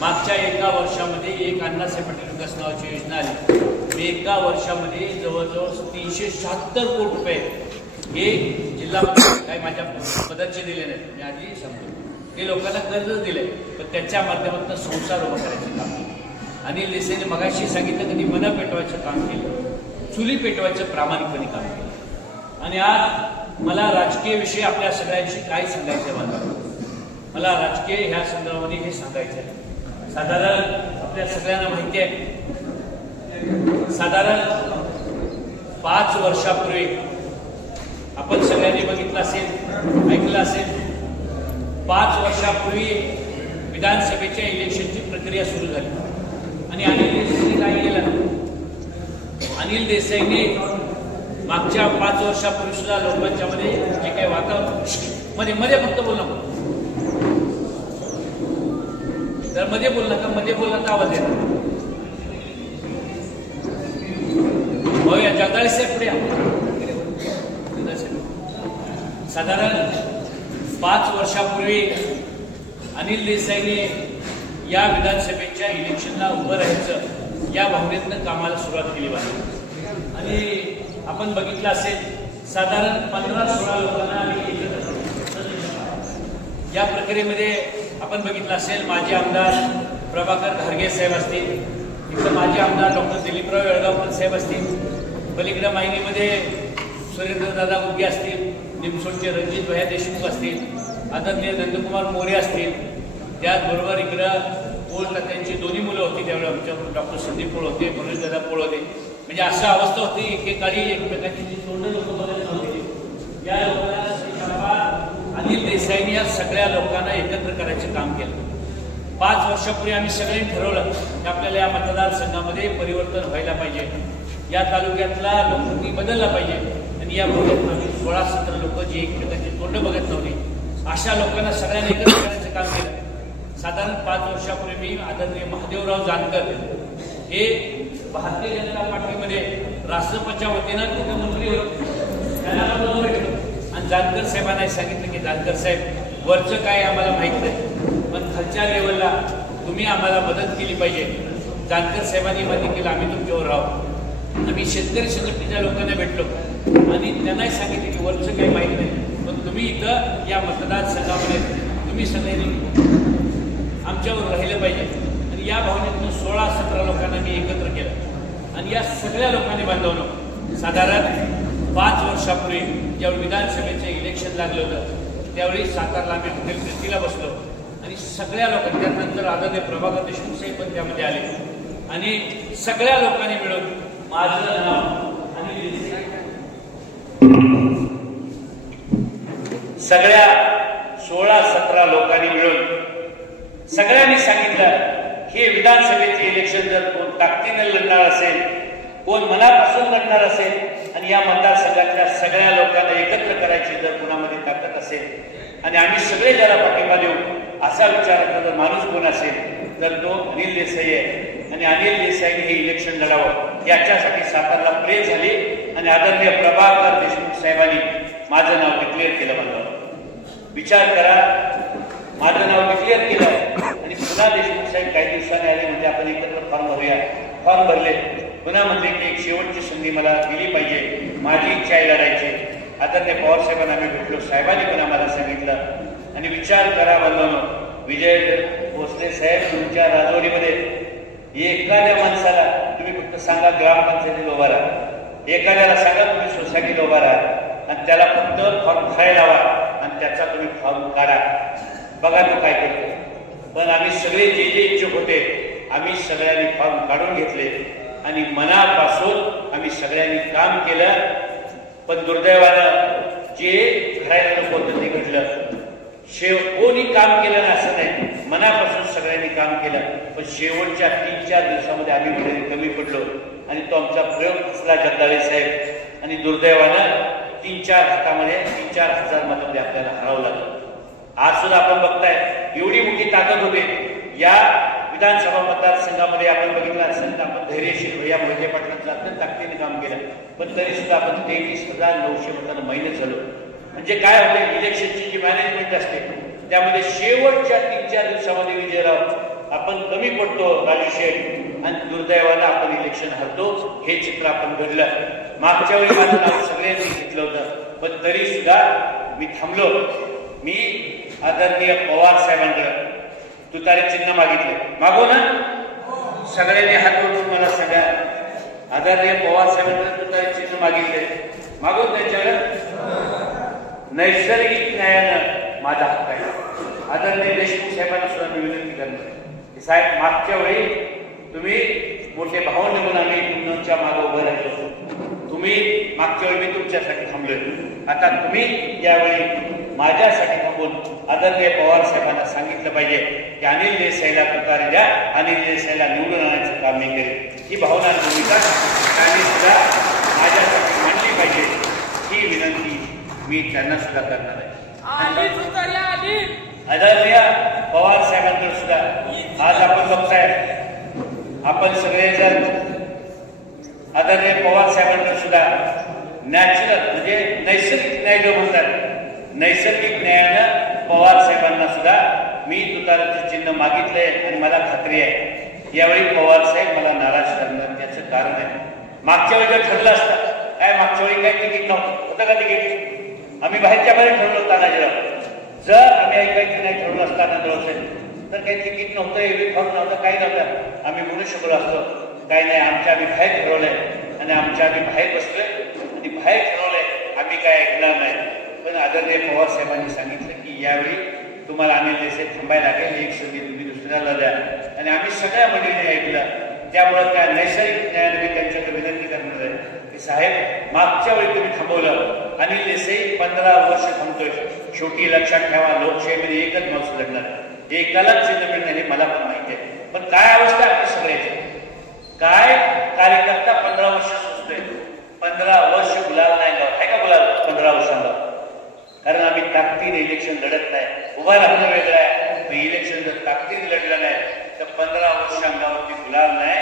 मागच्या एका वर्षामध्ये एक अण्णासाहेब पाटील विकास नावाची योजना आली. एका वर्षामध्ये जवळजवळ 376 कोटी रुपये हे जिल्हा काही माझ्या पदाचे दिले नाहीत. मी आधी सांगतो हे लोकांना कर्जच दिले पण त्याच्या माध्यमातून संसार उभा करायचं काम केलं. अनिल देसाईने मगाशी सांगितलं कधी मन पेटवायचं काम केलं. चुली पेटवायचं प्रामाणिकपणे काम केलं. आणि आज मला राजकीय विषय आपल्या सगळ्यांशी काय सांगायचं बांधव. मला राजकीय ह्या संदर्भामध्ये हे सांगायचं आहे. साधारण आपल्या सगळ्यांना माहिती आहे साधारण 5 वर्षापूर्वी आपण सगळ्यांनी बघितलं असेल ऐकलं असेल 5 वर्षापूर्वी विधानसभेच्या इलेक्शनची प्रक्रिया सुरू झाली आणि अनिल देसाईने काय केलं. अनिल देसाईने मागच्या 5 वर्षापूर्वी सुद्धा लोकमंचामध्ये जे काही वातावरण मध्ये फक्त बोल नका तर मध्ये बोल नका आवाज येणार. भाऊया जगदाळे साहेब पुढे साधारण 5 वर्षापूर्वी अनिल देसाईने या विधानसभेच्या इलेक्शनला उभं राहायचं या भावनेतनं कामाला सुरुवात केली पाहिजे. आणि की आपण बघितलं असेल साधारण 15-16 लोकांना आम्ही एकत्र करतो। या प्रक्रियेमध्ये आपण बघितलं असेल माजी आमदार प्रभाकर घारगे साहेब असतील, इथं माजी आमदार डॉक्टर दिलीपराव येळगावकर साहेब असतील, पलीकडे माहिनीमध्ये सुरेंद्रदादा उगे असतील, निमसोडचे रणजित भैया देशमुख असतील, आदरणीय नंदकुमार मोरे असतील, त्याचबरोबर इकडं पोळ त्यांची दोन्ही मुलं होती त्यावेळी आमच्या डॉक्टर संदीप पोळ होते, मनोजदादा पोळ होते। म्हणजे अशी अवस्था होती एकेकाळी एकमेकांची जी तोंड लोक बदलत नव्हती। या लोकांना अनिल देसाईंनी या सगळ्या लोकांना एकत्र करायचे काम केलं। 5 वर्षापूर्वी आम्ही सगळ्यांनी ठरवलं की आपल्याला या मतदारसंघामध्ये परिवर्तन व्हायला पाहिजे, या तालुक्यातला लोकप्रतिनिधी बदलला पाहिजे आणि या भागात आम्ही 16-17 लोक जी एकमेकांची तोंड बघत नव्हती अशा लोकांना सगळ्यांना एकत्र करायचं काम केलं। साधारण 5 वर्षापूर्वी मी आदरणीय महादेवराव जानकर हे भारतीय जनता पार्टीमध्ये राष्ट्रपतीच्या वतीनं तिथे मंत्री होते, त्यांना बोलवून भेटलो आणि जानकर साहेबांना सांगितलं की जानकर साहेब वरचं काय आम्हाला माहीत नाही, पण खालच्या लेवलला तुम्ही आम्हाला मदत केली पाहिजे। जानकर साहेबांनी मान्य केलं आम्ही तुमच्यावर राहू। आम्ही शेतकरी संघटनेच्या लोकांना भेटलो आणि त्यांनाही सांगितलं की वरचं काही माहीत नाही, पण तुम्ही इथं या मतदारसंघामध्ये तुम्ही सगळ्यांनी आमच्यावर राहिलं पाहिजे आणि या भावनेतून 16-17 लोकांना मी एकत्र केलं आणि या सगळ्या लोकांनी बांधवलं। साधारण 5 वर्षापूर्वी ज्यावेळी विधानसभेचं इलेक्शन लागलं होतं त्यावेळी सातारला आम्ही हॉटेल प्रीतीला बसलो आणि सगळ्या लोकांनी, त्यानंतर आदरणीय प्रभाकर देशमुख साहेब पण त्यामध्ये आले आणि सगळ्या लोकांनी मिळून माझं नाव आणि सगळ्या 16-17 लोकांनी मिळून सगळ्यांनी सांगितलं की विधानसभेचे इलेक्शन जर कोण ताकदीने लढणार असेल, कोण मनापासून लढणार असेल आणि या मतदारसंघातल्या सगळ्या लोकांना एकत्र करायची जर कुणामध्ये ताकद असेल आणि आम्ही सगळे ज्याला पाठिंबा देऊ असा विचाराचा जर माणूस कोण असेल तर तो अनिल देसाई आहे आणि अनिल देसाईने हे इलेक्शन लढावं याच्यासाठी सातारला प्रेस झाली आणि आदरणीय प्रभाकर देशमुख साहेबांनी माझं नाव डिक्लेअर केलं म्हणलं। विचार करा, माझं नाव डिक्लेअर केलं आणि पुन्हा देशमुख साहेब काही दिवसांनी आले म्हणजे आपण एकत्र फॉर्म भरूया। फॉर्म भरले, पुन्हा म्हणले की एक शेवटची संधी मला दिली पाहिजे, माझी इच्छा आहे लढायची। आदरणीय पवार साहेबांना आम्ही भेटलो, साहेबांनी पण आम्हाला सांगितलं आणि विचार करा बंधूंनो, विजय भोसले साहेब तुमच्या राजवाडीमध्ये एखाद्या माणसाला तुम्ही फक्त सांगा ग्रामपंचायतीला उभा राहा, एखाद्याला सांगा तुम्ही सोसायटीला उभा राहा आणि त्याला फक्त फॉर्म भरायला लावा आणि त्याचा तुम्ही फॉर्म काढा, बघा तो काय करतो। पण आम्ही सगळे जे जे इच्छुक होते आम्ही सगळ्यांनी फॉर्म काढून घेतले आणि मनापासून आम्ही सगळ्यांनी काम केलं। पण दुर्दैवानं जे घडायला नको होतं ते घडलं। कोणी काम केलं ना असं नाही, मनापासून सगळ्यांनी काम केलं, पण शेवटच्या 3-4 दिवसामध्ये आम्ही कुठेतरी कमी पडलो आणि तो आमचा प्रयोग फसला जगदाळे साहेब आणि दुर्दैवानं 3-4 हातामध्ये 3-4 हजार मतांमध्ये आपल्याला हरावं लागलं। आज सुद्धा आपण बघताय एवढी मोठी ताकद होते या विधानसभा मतदारसंघामध्ये आपण बघितलं असेल तर आपण धैर्यशील भैया मोहिते पाटलांचं अत्यंत ताकदीने काम केलं, पण तरी सुद्धा आपण 23,900 मतांना मैनच झालो। म्हणजे काय होते, इलेक्शनची जी मॅनेजमेंट असते त्यामध्ये शेवटच्या 3-4 दिवसामध्ये विजयराव आपण कमी पडतो राजू शेठ आणि दुर्दैवानं आपण इलेक्शन हरतो, हे चित्र आपण घडलं। मागच्या वेळी माझं नाव सगळ्यांनी घेतलं होतं, पण तरी सुद्धा मी थांबलो। मी आदरणीय पवार साहेबांकडे तुतारी चिन्ह मागितले, मागो ना सगळ्यांनी हात उठवून मला सांगा, आदरणीय पवार साहेबांकडे तुतारी चिन्ह मागितले, मागो त्यांच्याकडे। नैसर्गिक न्यायानं माझा हक्क आहे। आदरणीय देशमुख साहेबांना सुद्धा मी विनंती करणार की साहेब मागच्या वेळी तुम्ही मोठे भावंड म्हणून आम्ही तुमच्या मागे उभं राहिलो, तुम्ही मागच्या वेळी मी तुमच्यासाठी थांबलोय, आता तुम्ही यावेळी माझ्यासाठी थांबून आदरणीय पवार साहेबांना सांगितलं पाहिजे की अनिल देसाईला तुतारी द्या, अनिल देसाईला निवडून आणायचं काम मी करेन। ही भावना भूमिका त्यांनी सुद्धा माझ्यासाठी मांडली पाहिजे, ही विनंती मी त्यांना सुद्धा करणार आहे। आदरणीय पवार साहेबांकडे सुद्धा आज आपण बघताय, आपण सगळेजण आदरणीय पवार साहेबांकडे सुद्धा नॅचरल म्हणजे नैसर्गिक न्याय जो म्हणतात, नैसर्गिक न्यायानं पवार साहेबांना सुद्धा मी तुतारीचं चिन्ह मागितलंय आणि मला खात्री आहे यावेळी पवार साहेब मला नाराज करणार। त्याचं कारण आहे मागच्या वेळी जर ठरलं असतं काय, मागच्या वेळी काही तिकीट नव्हतं, होतं का तिकीट? आम्ही बाहेरच्या बाहेर ठरलो होतं तानाजीराव. जर आम्ही ऐकायचं नाही ठरवलं असतं आनंदराव साहेब तर काही तिकीट नव्हतं, एवढी फॉर्म नव्हतं, काही नव्हतं, आम्ही बोलू शकलो असतो. काही नाही, आमच्या आम्ही बाहेर ठरवलंय आणि आमच्या आम्ही बाहेर बसलोय आणि बाहेर ठरवलंय, आम्ही काय ऐकणार नाही. पण आदरणीय पवार साहेबांनी सांगितलं की यावेळी तुम्हाला अनिल देसाई थांबायला लागेल, एक संधी तुम्ही दुसऱ्याला द्या. आणि आम्ही सगळ्या मंडळीने ऐकलं. त्यामुळं त्या नैसर्गिक न्यायाने मी त्यांच्याकडे विनंती करणार आहे की साहेब, मागच्या वेळी तुम्ही थांबवलं, अनिल देसाई 15 वर्ष थांबतोय. शेवटी लक्षात ठेवा, लोकशाहीमध्ये एकच माणूस लढणार, एकालाच चिन्ह मिळणार हे मला पण माहिती आहे. पण काय अवस्था आपली सगळ्याची, काय कार्यकर्ता 15 वर्ष सुचतोय, 15 वर्ष गुलाल नाही गाव आहे का गुलाल 15 वर्षांना? कारण आम्ही ताकदीने इलेक्शन लढत नाही. उभा राहणं वेगळं आहे, इलेक्शन जर ताकदीने लढलं नाही तर 15 वर्ष अंगावरती गुलाल नाही.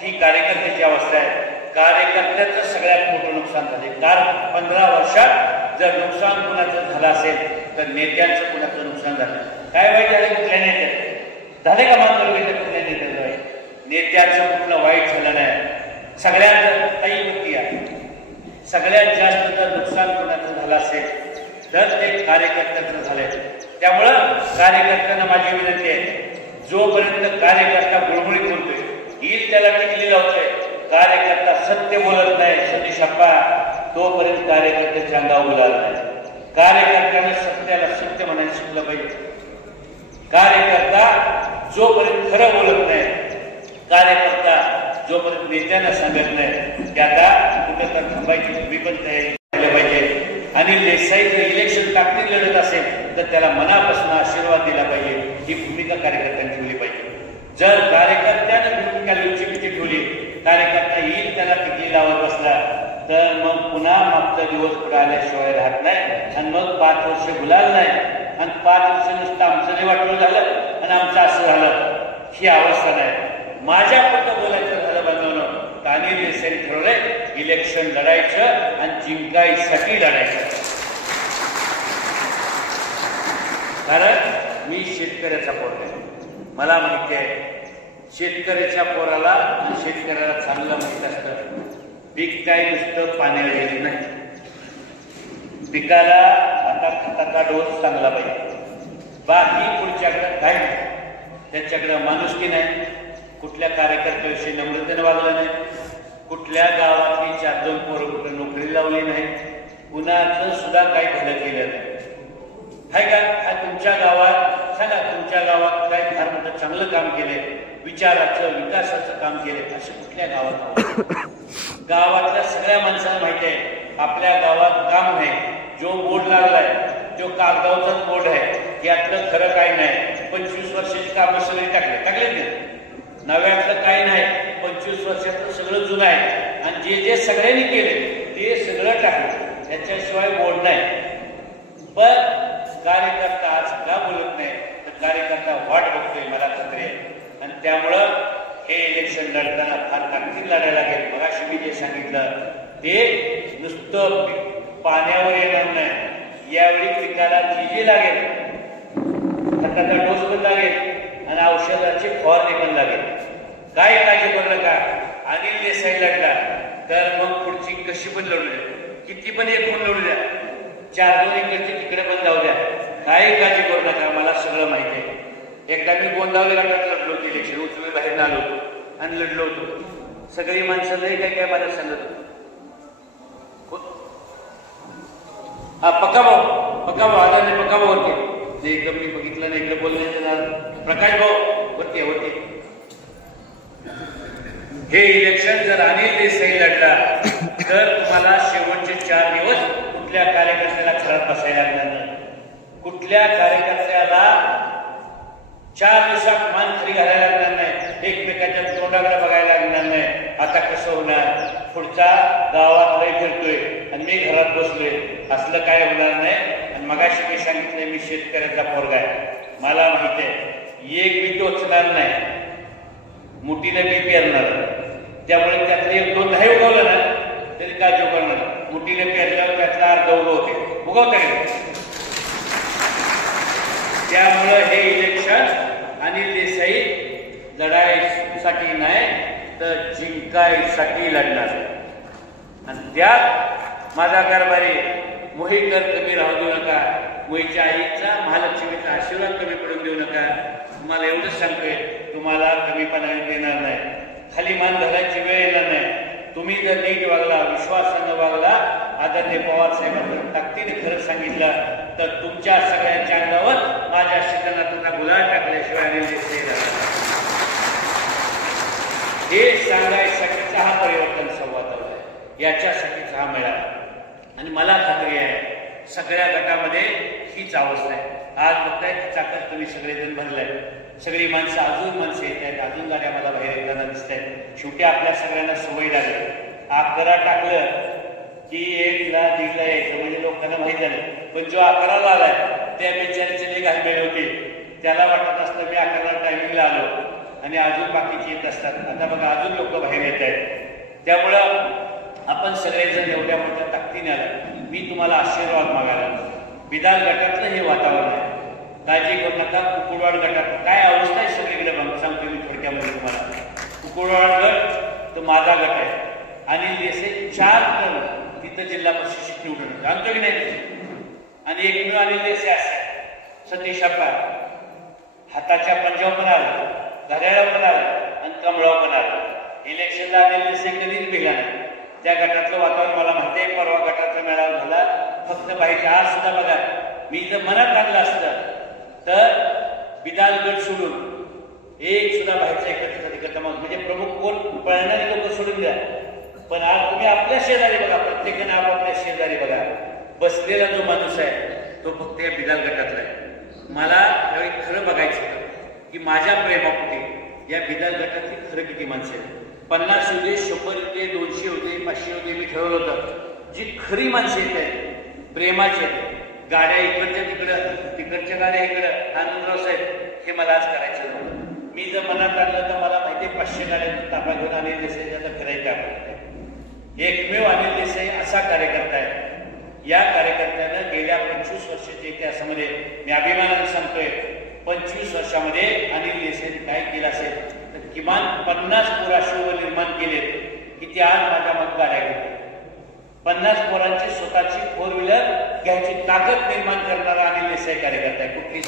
ही कार्यकर्त्याची अवस्था आहे. कार्यकर्त्याचं सगळ्यात मोठं नुकसान झाले. कारण 15 वर्षात जर नुकसान कुणाचं झालं असेल तर नेत्यांचं कुणाचं नुकसान झालं. काय वाईट झालं कुठल्या नेत्याचं झाले का? मानवलं कुठल्या नेत्याचं वाईट? नेत्याचं कुठलं वाईट झालं नाही. सगळ्यात काही गोष्टी आहे, सगळ्यात जास्त जर नुकसान कुणाचं झालं असेल तर ते कार्यकर्त्याचं झालंय. त्यामुळं कार्यकर्त्यांना माझी विनंती आहे, जोपर्यंत कार्यकर्ता गुळगुळीत बोलतोय, येईल त्याला टिकली लावतोय, कार्यकर्ता सत्य बोलत नाही सतीश अप्पा, तोपर्यंत कार्यकर्त्याच्या अंगावर गुलाल नाही. कार्यकर्त्यानं सत्याला सत्य म्हणायला शिकलं पाहिजे. कार्यकर्ता जोपर्यंत खरं बोलत नाही, कार्यकर्ता जोपर्यंत नेत्यांना सांगत नाही की आता कुठं तर थांबायची तुम्ही पण तयारी केली पाहिजे. अनिल देसाई जर इलेक्शन ताकदीने लढत असेल तर त्याला मनापासून आशीर्वाद दिला पाहिजे. ही भूमिका कार्यकर्त्यांनी ठेवली पाहिजे. जर कार्यकर्त्यानं भूमिका लवचिकीची ठेवली, कार्यकर्ता येईल त्याला टिकली लावत बसला तर मग पुन्हा मागचा दिवस पुढे आल्याशिवाय राहत नाही. आणि मग 5 वर्ष गुलाल नाही आणि 5 वर्ष नुसतं आमचं नाही वाटलं झालं आणि आमचं असं झालं, ही अवस्था नाही. माझ्या पुढचं बोलायचं झालं बांधवनं, अनिल देसाईने ठरवलंय इलेक्शन लढायचं आणि जिंकाईसाठी लढायचं. कारण मी शेतकऱ्याचा पोरगा आहे. मला माहिती आहे शेतकऱ्याच्या पोराला आणि शेतकऱ्याला चांगलं माहित असतं पीक काय नुसतं पाण्यावर येत नाही. पिकाला आता खताचा डोस चांगला पाहिजे, बाकी पुढच्याकडे काय नाही. त्याच्याकडे माणुसकी नाही, कुठल्या कार्यकर्त्याविषयी नम्रतेने वागलं नाही, कुठल्या गावातली 4-2 पोरं कुठं नोकरी लावली नाही, कुणाचं सुद्धा काही भलं केलं नाही. हाय का? तुमच्या गावात सांगा, तुमच्या गावात काय फार मोठं चांगलं काम केलंय, विचाराचं विकासाचं काम केलंय असं कुठल्या गावात? गावातल्या सगळ्या माणसांना माहिती आहे आपल्या गावात काम नाही. जो बोर्ड लागलाय जो कागदावरचाच बोर्ड आहे, यातलं खरं काही नाही. 25 वर्षाची कामं सगळी टाकले ते नव्यातलं काही नाही. 25 वर्षातलं सगळं जुनं आहे आणि जे सगळ्यांनी केले ते सगळं टाकलं, त्याच्याशिवाय बोर्ड नाही. पण कार्यकर्ता आज का बोलत नाही तर कार्यकर्ता वाट बघतोय, मला खात्री आहे. आणि त्यामुळं हे इलेक्शन लढताना फार ताकदीने लढायला लागेल. मगाशी मी जे सांगितलं ते नुसतं पाण्यावर येणार नाही, यावेळी पिकाला जी लागेल, खताचा डोस पण लागेल आणि औषधाची फवारणी पण लागेल. काय काळजी करू नका. अनिल देसाई लढला तर मग पुढची कशी पण लढू द्या, किती पण एक पण लढू द्या, 4-2 एकरची तिकडे पण जाऊ द्या, काही काळजी करू नका. मला सगळं माहिती आहे. एकदा मी गोंदावले गटात लढलो होतो इलेक्शन, उचलून बाहेर आलो होतो आणि लढलो होतो. सगळी माणसं लई काय मला सांगत हा पक्का भाऊ आदरणीय पक्का भाऊ वरती जे एकदम मी बघितलं नाही, इकडे बोलण्याचं प्रकाश भाऊ वरती हे इलेक्शन जर अनिल देसाई लढला तर तुम्हाला शेवटचे 4 दिवस कुठल्या कार्यकर्त्याला घरात बसायला लागणार नाही. कुठल्या कार्यकर्त्याला 4 दिवसात मान खरी घालायला लागणार नाही, एकमेकाच्या तोंडाकडे बघायला लागणार नाही. आता कसं होणार, पुढचा गावात लय फिरतोय आणि मी घरात बसलोय, असलं काय होणार नाही. आणि मगाशी मी सांगितलंय मी शेतकऱ्याचा पोरगा आहे, मला माहिती आहे एक बी टोचणार नाही, मुठीने बी पेरणार. त्यामुळे त्यातलं 1-2 नाही उगवलं ना तरी काळजी करणार. मुठीने पेरल्यावर त्यातला अर्ध उगवते. त्यामुळं हे इलेक्शन अनिल देसाई लढाईसाठी नाही तर जिंकाईसाठी लढणार. आणि त्यात माझा कारभारी मोहीकर कमी राहू देऊ नका, मोहीच्या आईचा महालक्ष्मीचा आशीर्वाद कमी पडून देऊ नका. तुम्हाला एवढंच सांगतोय, तुम्हाला कमीपणा देणार नाही, खाली मान घालायची वेळ येणार नाही. तुम्ही जर नीट वागला, विश्वासानं वागला, आदरणीय पवार साहेबांना ताकदीने खरं सांगितलं तर तुमच्या सगळ्यांच्या अंगावर माझ्या शिक्षणातून गुलाल टाकल्याशिवाय हे सांगायसाठीचा हा परिवर्तन संवाद आहे, याच्यासाठीचा हा मेळावा. आणि मला खात्री आहे सगळ्या गटामध्ये हीच अवस्था आहे. आज बघताय चाकत तुम्ही सगळेजण भरलाय, सगळी माणसं अजून माणसं येत आहेत, अजून गाड्या मला बाहेर येताना दिसत आहेत. शेवटी आपल्या सगळ्यांना सवय लागली, 11 टाकलं की 1ला 1:30ला यायचं म्हणजे लोकांना माहीत झालं. पण जो 11ला आलाय त्या बेचारीचे लई घालमेळ होते, त्याला वाटत असतं मी 11ला टायमिंगला आलो आणि अजून बाकीचे येत असतात. आता बघा अजून लोक बाहेर येत आहेत. त्यामुळं आपण सगळेजण एवढ्या मोठ्या ताकदीने आला. मी तुम्हाला आशीर्वाद मागायला, बिदाल गटातलं हे वातावरण आहे, काळजी करू नका. कुकुडवाड गटात काय अवस्था आहे सगळीकडे सांगतो मी थोडक्यामध्ये तुम्हाला. कुकुडवाड गट तो माझा गट आहे आणि देशे 4 टन तिथं जिल्हा परिषद निवडून सांगतो की नाही. आणि एकमेव अनिल देशे असे सतीश अप्पा हाताच्या पंजाब पण आलं, घड्याळा पण आलं आणि कमळाव पण आलं. इलेक्शनला अनिल देशे कधीच भेगा नाही. त्या गटातलं वातावरण मला माहिती आहे. परवा गटाचा मेळावा झाला, फक्त बाहेरचे. आज सुद्धा बघा, मी जर मनात आणलं असतं तर बिदाल गट सोडून एक सुद्धा बाहेरचा एकत्र म्हणजे प्रमुख कोण पळणारी लोक सोडून द्या. पण आज तुम्ही आपल्या शेजारी बघा, प्रत्येकाने आपापल्या शेजारी बघा, बसलेला जो माणूस आहे तो फक्त या बिदाल गटातला आहे. मला त्यावेळी खरं बघायचं होतं की माझ्या प्रेमापोटी या बिदाल गटातली खरं किती माणसं आहेत. 50 होते, 100 होते, 200 होते, 500 होते. मी ठरवलं होतं जी खरी माणसं येत आहेत प्रेमाची आहेत, गाड्या इकडच्या तिकडं, तिकडच्या गाड्या इकडं, आनंदराव साहेब हे मला आज करायचं नव्हतं. मी जर मनात आणलं तर मला माहिती आहे 500 गाड्या ताबा घेऊन अनिल देसाई आता फिरायच्या आपण. एकमेव अनिल देसाई असा कार्यकर्ता आहे. या कार्यकर्त्यानं गेल्या 25 वर्षाच्या इतिहासामध्ये मी अभिमानाने सांगतोय 25 वर्षामध्ये अनिल देसाईने काय केलं असेल तर किमान 50 पोरा शोभ निर्माण केले की ते आज माझ्या मग गाड्या घेते. 50 पोरांची स्वतःची 4 व्हीलर घ्यायची ताकद निर्माण करणारा अनिल देसाई कार्यकर्ता आहे. कुठलीही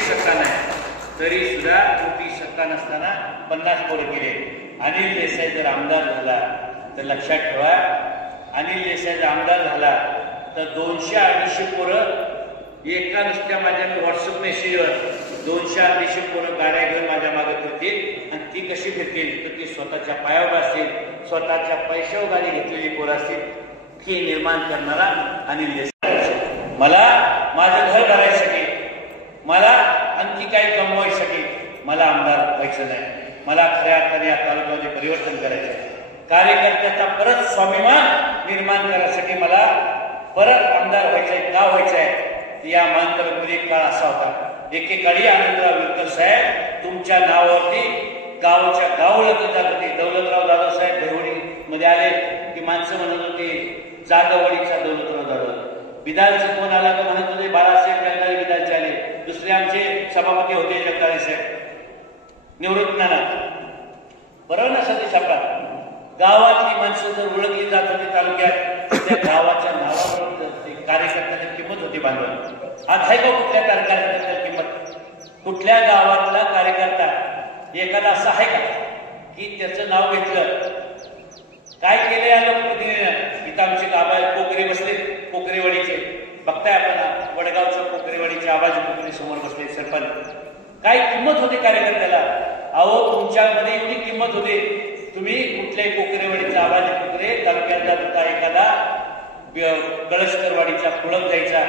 सत्ता नाही तरी सुद्धा कुठली सत्ता नसताना 50 पोरं केले. अनिल देसाई जर आमदार झाला तर लक्षात ठेवा, अनिल देसाई जर आमदार झाला तर 200-250 पोरं एका नुसत्या माझ्या व्हॉट्सअप मेसेजवर 200-250 पोरं गाड्या घेऊन माझ्या मागे फिरतील. आणि ती कशी फिरतील तर ती स्वतःच्या पायावर असतील, स्वतःच्या पैशावर गाडी घेतलेली पोरं असतील. हे निर्माण करणारा अनिल देसाई. मला माझं घर भरायसाठी, मला आणखी काही कमवायसाठी मला आमदार व्हायचं नाही. मला खऱ्या अर्थाने या तालुक्यामध्ये परिवर्तन करायचं आहे. कार्यकर्त्याचा परत स्वाभिमान निर्माण करण्यासाठी मला परत आमदार व्हायचंय. का व्हायचं आहे? या मानतालुक्यामध्ये एक काळ असा होता, एकेकाळी आनंदराव विरकर साहेब तुमच्या नावावरती गावच्या गाव ओळखले जात होते. दौलतराव जाधव साहेब दहिवडी मध्ये आले की माणसं म्हणत होते जागवडीचा दौलतराव जाधव. बिदालचे कोण आला तर म्हणत होते बाळासाहेब जगदाळे बिदालचे आले. दुसरे आमचे सभापती होते जगदाळे साहेब निवृत्त नाना. बरोबर ना सतीश अप्पा? गावातली माणसं जर ओळखली जात होती तालुक्यात त्या गावाच्या नावावर कार्यकर्त्याची किंमत होती बांधव. आज आहे का कुठल्या कार्यकर्त्याची किंमत? कुठल्या गावातला कार्यकर्ता एखादा असा आहे का की त्याचं नाव घेतलं? काय केलं या लोकप्रतिनिधीनं? इथं आमचे गाभा पोखरे बसले, पोखरेवाडीचे बघताय आपण, वडगावच्या पोखरेवाडीचे आवाज पोखरे समोर बसले सरपंच. काय किंमत होती कार्यकर्त्याला? अहो तुमच्यामध्ये एवढी किंमत होती, तुम्ही कुठल्याही पोखरेवाडीचा आवाज पोखरे तालुक्यात जात होता, एखादा कळसकरवाडीचा पुळक जायचा,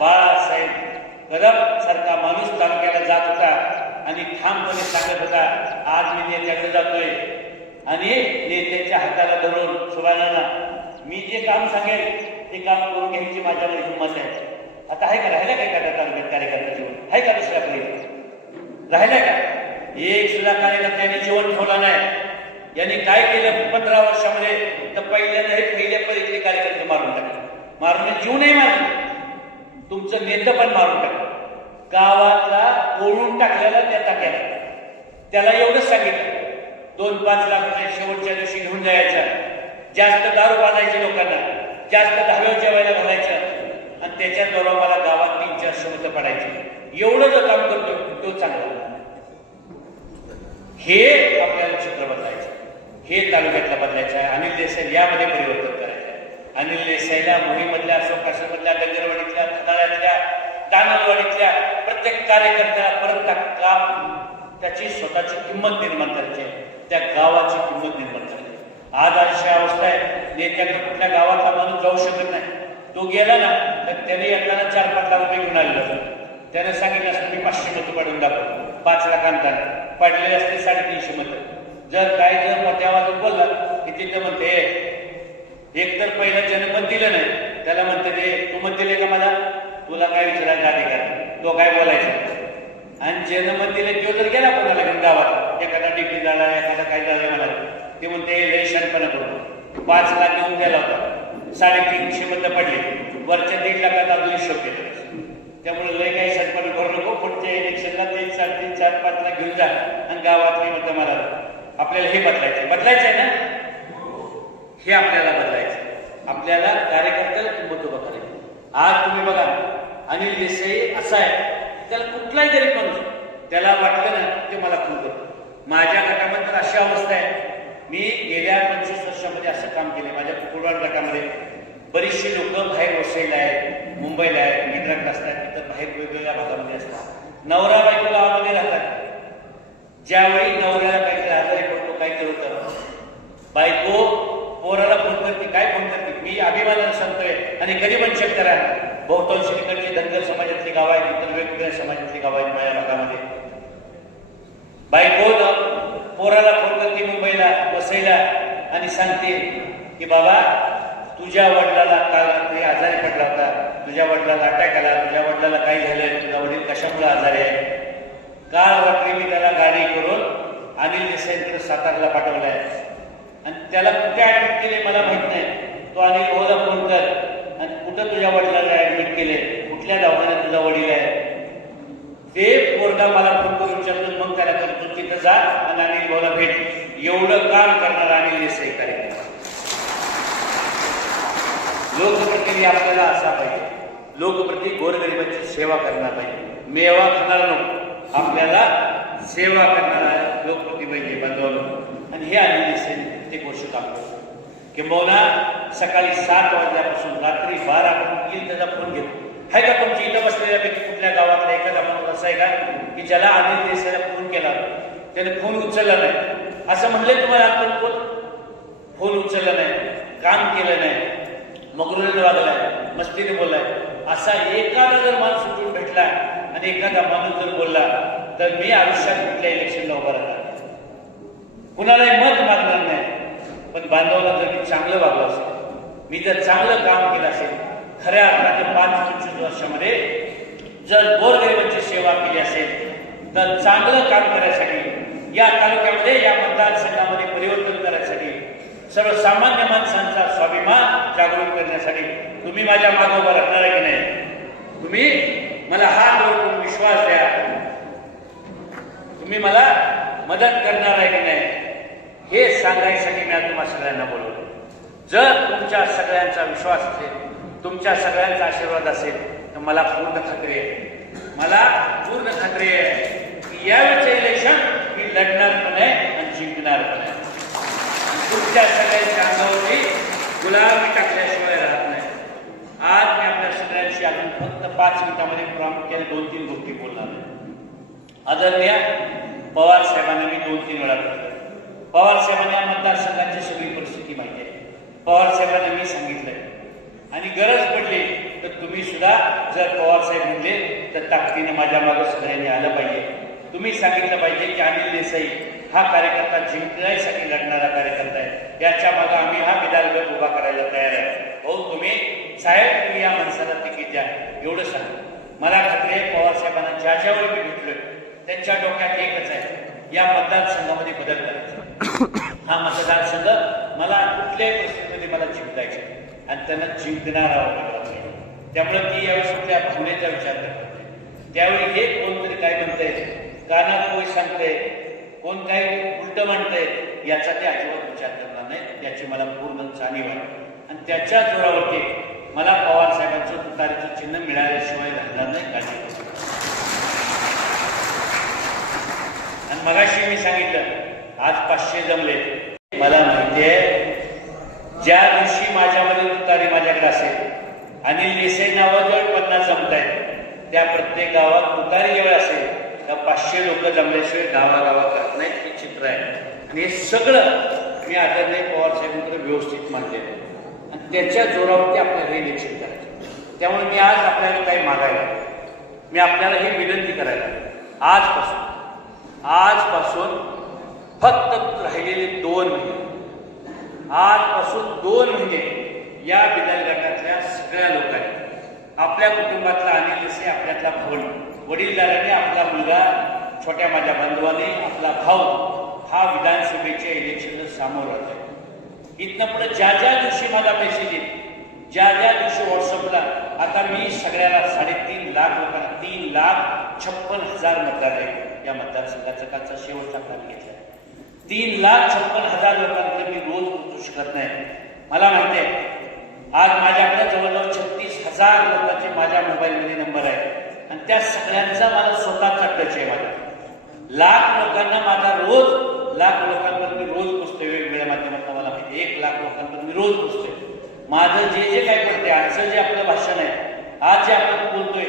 बाळासाहेब कदम सारखा माणूस तालुक्याला जात होता आणि ठामपणे सांगत होता आज मी नेत्याकडे जातोय आणि नेत्याच्या हाताला धरून सुभानाना मी जे काम सांगेल ते काम करून घ्यायची माझ्यामध्ये हिंमत आहे. आता आहे का? राहिला काय का तालुक्यात कार्यकर्ता जीवन? आहे का दुसऱ्या पहिले राहिला का? एक सुद्धा कार्यकर्त्यांनी जीवन ठेवला नाही. यांनी काय केलं 15 वर्षामध्ये तर पहिल्यांदा हे पहिल्या परीक्षे कार्यकर्ते मारून टाकले. मारून जीव नाही मारले, तुमचं नेतं पण मारून टाकलं. गावातला ओळून टाकलेला नेता केला. त्याला एवढंच सांगितलं 2-5 लाख रुपये शेवटच्या दिवशी घेऊन जायचा, जास्त दारू बांधायची लोकांना, जास्त दहाव्या जेवायला घालायचं आणि त्याच्याद्वारे मला गावात 300-400 मतं पडायची. एवढं जो काम करतो तो चांगला. हे आपल्याला चित्र बदलायचं, हे तालुक्यातला बदलायचं आहे. अनिल देसाई यामध्ये परिवर्तन करायचं आहे. अनिल देसाईला मोहीमधल्या, अशोकाश्रमधल्या, गंजरवाडीतल्या, खताळ्यातल्या, दानलवाडीतल्या प्रत्येक कार्यकर्त्याला परत काम त्याची स्वतःची किंमत निर्माण करायची आहे, त्या गावाची किंमत निर्माण करायची. आज अशी अवस्था आहे, नेत्याकडे कुठल्या गावातला माणूस जाऊ शकत नाही. तो गेला ना तर त्याने येताना 4-5 लाख रुपये घेऊन आलेला असतो. त्याने सांगितलं असतं मी 500 मतं पाडून दाखवतो, 5 लाखांना पडले असते 350 मतं. जर मोठ्या आवाजात बोलला की तिथे म्हणते एक तर पहिलं ज्यानं मत दिलं नाही त्याला म्हणते ते तू मत दिले का मला, तुला काय विचारायचा अधिकार, तो काय बोलायचा. आणि ज्यानं मत दिले तो जर गेला कोणाला घेऊन गावात, एखादा डिग्री झाला, एखादा काय झालं मला, ते म्हणते लय शहाणपणा करून 5 लाख घेऊन गेला होता, 350 मतं पडली, वरच्या 1.5 लाखात अजून हिशोब केला. त्यामुळे लय काही शहाणपणा करू नको. पुढच्या इलेक्शनला 3, 3.5, 4-5 लाख घेऊन जा आणि गावातली मतं मला. आपल्याला हे बदलायचं आहे ना, हे आपल्याला बदलायचं. आपल्याला कार्यकर्त्याला किंमत उभं करायची. आज तुम्ही बघा अनिल देसाई असा आहे, त्याला कुठलाही गरीब माणूस त्याला वाटलं ना ते मला खूप करतो. माझ्या गटामध्ये तर अशी अवस्था आहे, मी गेल्या 25 वर्षामध्ये असं काम केले. माझ्या कुकुडवाड गटामध्ये बरीचशी लोक बाहेर वसईला आहेत, मुंबईला आहेत, मित्रांकडे असतात, तिथं बाहेर वेगवेगळ्या भागामध्ये असतात. नवरा बायको गावामध्ये राहतात. ज्यावेळी नवऱ्याला काहीतरी आजारी पडतो, काहीतरी होतं, बायको पोराला फोन करते. काय फोन करते? मी अभिमानानं सांगतोय आणि गरीबांचेक करा. बहुतांश ठिकाणची धनगर समाजातली गाव आहेत, इतर वेगवेगळ्या समाजातली गाव आहेत माझ्या भागामध्ये. बायको पोराला फोन करते मुंबईला, वसईला आणि सांगते की बाबा तुझ्या वडिलाला काल रात्री आजारी पडला होता, तुझ्या वडिलाला अटॅक आला, तुझ्या वडिलाला काय झालंय, तुझा वडील कशामुळे आजारी आहे. काल रात्री मी त्याला गाडी करून अनिल देसाईंकडे सातारला पाठवलाय आणि त्याला कुठे ऍडमिट केले मला माहित नाही. तो अनिल भाऊला फोन कर आणि कुठं तुझ्या वडिलाला ऍडमिट केले, कुठल्या दवाखान्यात तुझा वडील आहे. ते पोरगा मला फोन करून विचारतो, मग त्याला करतो तिथं जा आणि अनिल भाऊला भेट. एवढं काम करणार अनिल देसाई कार्यक्रम. लोकप्रतिनिधी आपल्याला असा पाहिजे, लोकप्रती गोरगरिबांची सेवा करणार पाहिजे. मेवा खाणार नको, आपल्याला सेवा करणारा लोकप्रती पाहिजे बांधवांनो. आणि हे अनिल देसाई प्रत्येक गोष्ट काम करतो. किंबहुना सकाळी 7 वाजल्यापासून रात्री 12 पर्यंत त्याचा फोन घेतो. आहे का तुमची इथं बसलेल्यापैकी कुठल्या गावातला एखादा माणूस असा आहे का की ज्याला अनिल देसाईला फोन केला त्याने फोन उचलला नाही? असं म्हणले तुम्हाला आपण फोन उचलला नाही, काम केलं नाही, मगरूने वागलाय, मस्तीने बोललाय, असा एखादा जर माणूस उठून भेटला आणि एखादा माणूस जर बोलला तर मी आयुष्यात कुठल्या इलेक्शनला उभा राहणार, कुणालाही मत मागणार नाही. पण बांधवाला जर मी चांगलं वागलं असेल, मी जर चांगलं काम केलं असेल, खऱ्या अर्थाने 5-25 वर्षामध्ये जर गोरगरिबांची सेवा केली असेल तर चांगलं काम करण्यासाठी या तालुक्यामध्ये, या मतदारसंघामध्ये परिवर्तन करण्यासाठी, सर्वसामान्य माणसांचा स्वाभिमान जागृत करण्यासाठी तुम्ही माझ्या मागे उभा राहणार आहे की नाही? तुम्ही मला हात जोडून विश्वास द्या, तुम्ही मला मदत करणार आहे की नाही हे सांगायसाठी मी तुम्हा सगळ्यांना बोलवतो. जर तुमच्या सगळ्यांचा विश्वास असेल, तुमच्या सगळ्यांचा आशीर्वाद असेल तर मला पूर्ण खात्री आहे, मला पूर्ण खात्री आहे की यावेळीचे इलेक्शन मी लढणार पण आहे आणि जिंकणार पण आहे. तुमच्या सगळ्यांच्या अंगावरती गुलाबी टाकल्याशिवाय राहत नाही. आज मी आपल्या सगळ्यांशी अजून फक्त 5 मिनिटांमध्ये प्रामुख्याने 2-3 गोष्टी बोलणार आहे. आदरणीय पवार साहेबांना मी 2-3 वेळा भेटलो. पवार साहेबांना या मतदारसंघाची सगळी परिस्थिती माहिती आहे. पवार साहेबांना मी सांगितलंय आणि गरज पडली तर तुम्ही सुद्धा जर पवार साहेब म्हणले तर ताकदीने माझ्या मागे सगळ्यांनी आलं पाहिजे. तुम्ही सांगितलं पाहिजे की अनिल देसाई हा कार्यकर्ता जिंकण्यासाठी लढणारा कार्यकर्ता आहे, याच्या मागे आम्ही हा विधानगड उभा करायला तयार आहे. हो तुम्ही साहेब तुम्ही या माणसाला तिकीट द्या एवढं सांगा. मला खात्री आहे पवार साहेबांना ज्या ज्यावेळी मी भेटलोय त्यांच्या डोक्यात एकच आहे, या मतदारसंघामध्ये बदल करायचा. हा मतदारसंघ मला कुठल्याही परिस्थितीमध्ये मला जिंकायचे आणि त्यांना जिंकणार आहोत. त्यामुळे ती यावेळी कुठल्या भावनेचा विचार करत नाही. त्यावेळी हे कोणतरी काय म्हणतंय, कानात कोणी सांगतंय, कोण काही उलट म्हणतंय, याचा ते अजिबात विचार करणार नाही, याची मला पूर्ण जाणीव आहे. आणि त्याच्या जोरावरती मला पवार साहेबांचं तुतारीचं चिन्ह मिळाल्याशिवाय राहणार नाही काळजी. आणि मगाशी मी सांगितलं आज 500 जमले. मला माहिती आहे ज्या दिवशी माझ्यामध्ये तुतारी माझ्याकडे असेल, अनिल देसाई नावाजवळ 50 जमत आहेत, त्या प्रत्येक गावात तुतारी जेव्हा असेल त्या 500 लोक जमल्याशिवाय गावागावात करत नाहीत. हे चित्र आहे. आणि हे सगळं मी आदरणीय पवार साहेबांकडे व्यवस्थित मानले आणि त्याच्या जोरावरती आपल्याला हे इलेक्शन करायचं. त्यामुळे मी आज आपल्याला काही मागायला, मी आपल्याला ही विनंती करायला, आजपासून फक्त राहिलेले 2 महिने, आजपासून 2 महिने या बिदाल गटातल्या सगळ्या लोकांनी, आपल्या कुटुंबातला अनिल देसाई आपल्यातला भाऊ, वडीलधाऱ्याने, आपला मुलगा, छोट्या माझ्या बंधुवाने, आपला भाऊ हा विधानसभेच्या इलेक्शनला सामोरं राहतोय. इथनं पुढे ज्या ज्या दिवशी माझा मेसेज येईल, ज्या ज्या दिवशी व्हॉट्सअपला, आता मी सगळ्याला 3.5 लाख लोकांना 3,56,000 मतदार आहेत या मतदारसंघाचा कालचा शेवटचा प्लॅन घेतला. 3,56,000 लोकांकडे मी रोज पोहोचू शकत नाही. मला माहिती आहे आज माझ्याकडे जवळजवळ 36,000 लोकांचे माझ्या मोबाईलमध्ये नंबर आहेत आणि त्या सगळ्यांचा मला स्वतःचा टच आहे. माझा लाख लोकांना माझा रोज, लाख लोकांपर्यंत मी रोज पोचतोय. वेगवेगळ्या माध्यमातून मला माहिती 1 लाख लोकांपर्यंत मी रोज पोचतोय. माझं जे काय करते, आजचं जे आपलं भाषण आहे, आज जे आपण बोलतोय,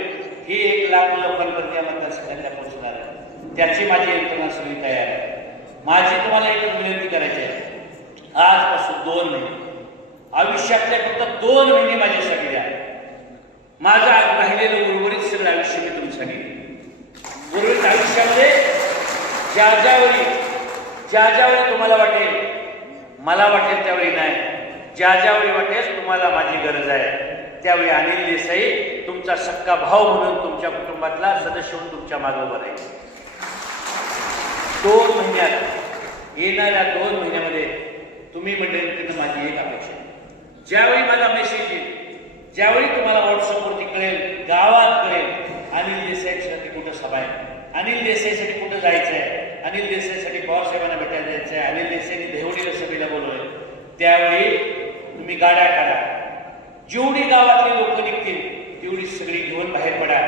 हे 1 लाख लोकांपर्यंत या मतदारसंघातल्या पोहोचणार आहे. त्याची माझी यंत्रणा सगळी तयार आहे. माझी तुम्हाला एकच विनंती करायची आहे, आजपासून 2 महिने, आयुष्यातले फक्त 2 महिने माझ्यासाठी द्या. माझं राहिलेलं उर्वरित सगळं आयुष्य मी तुमच्यासाठी, उर्वरित आयुष्यामध्ये ज्या ज्यावेळी तुम्हाला वाटेल, मला वाटेल त्यावेळी नाही, ज्यावेळी वाटेल तुम्हाला माझी गरज आहे, त्यावेळी अनिल देसाई तुमचा सक्का भाऊ म्हणून तुमच्या कुटुंबातला सदस्य म्हणून तुमच्या मागे उभा राहील. 2 महिन्यात, येणाऱ्या 2 महिन्यामध्ये तुम्ही मंडळींकडून माझी एक अपेक्षा, ज्यावेळी माझा मेसेज येईल, ज्यावेळी तुम्हाला व्हॉट्सअपवरती कळेल, गावात कळेल, अनिल देसाईसाठी कुठं सभा आहे, अनिल देसाईसाठी कुठं जायचं आहे, अनिल देसाईसाठी पवार साहेबांना भेटायला जायचं आहे, अनिल देसाईंनी देवडीला सभेला बोलवलंय, त्यावेळी तुम्ही गाड्या काढा. जेवढी गावातली लोक निघतील तेवढी सगळी घेऊन बाहेर पडा.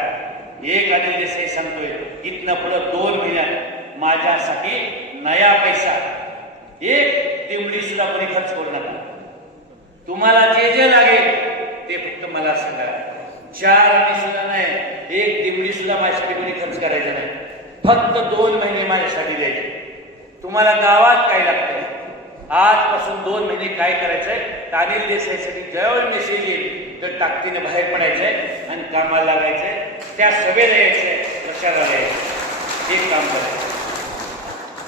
एक अनिल देसाई सांगतोय, इथनं पुढं 2 महिन्यात माझ्यासाठी नया पैसा, एक दिवडी सुद्धा कोणी खर्च करू नका. तुम्हाला जे लागेल ते फक्त मला सांगा. 4 आणे सुद्धा नाही, 1 दिवडी सुद्धा माझ्यासाठी कोणी खर्च करायचं नाही. फक्त 2 महिने माझ्यासाठी द्यायचे. तुम्हाला गावात काय लागतंय, आजपासून 2 महिने काय करायचंय, अनिल देसाईसाठी ज्यावेळी मेसेज येईल तर ताकदीने बाहेर पडायचंय आणि कामाला लागायचंय. त्या सभेला यायचंय, प्रचाराला यायचंय. एक काम करायचं.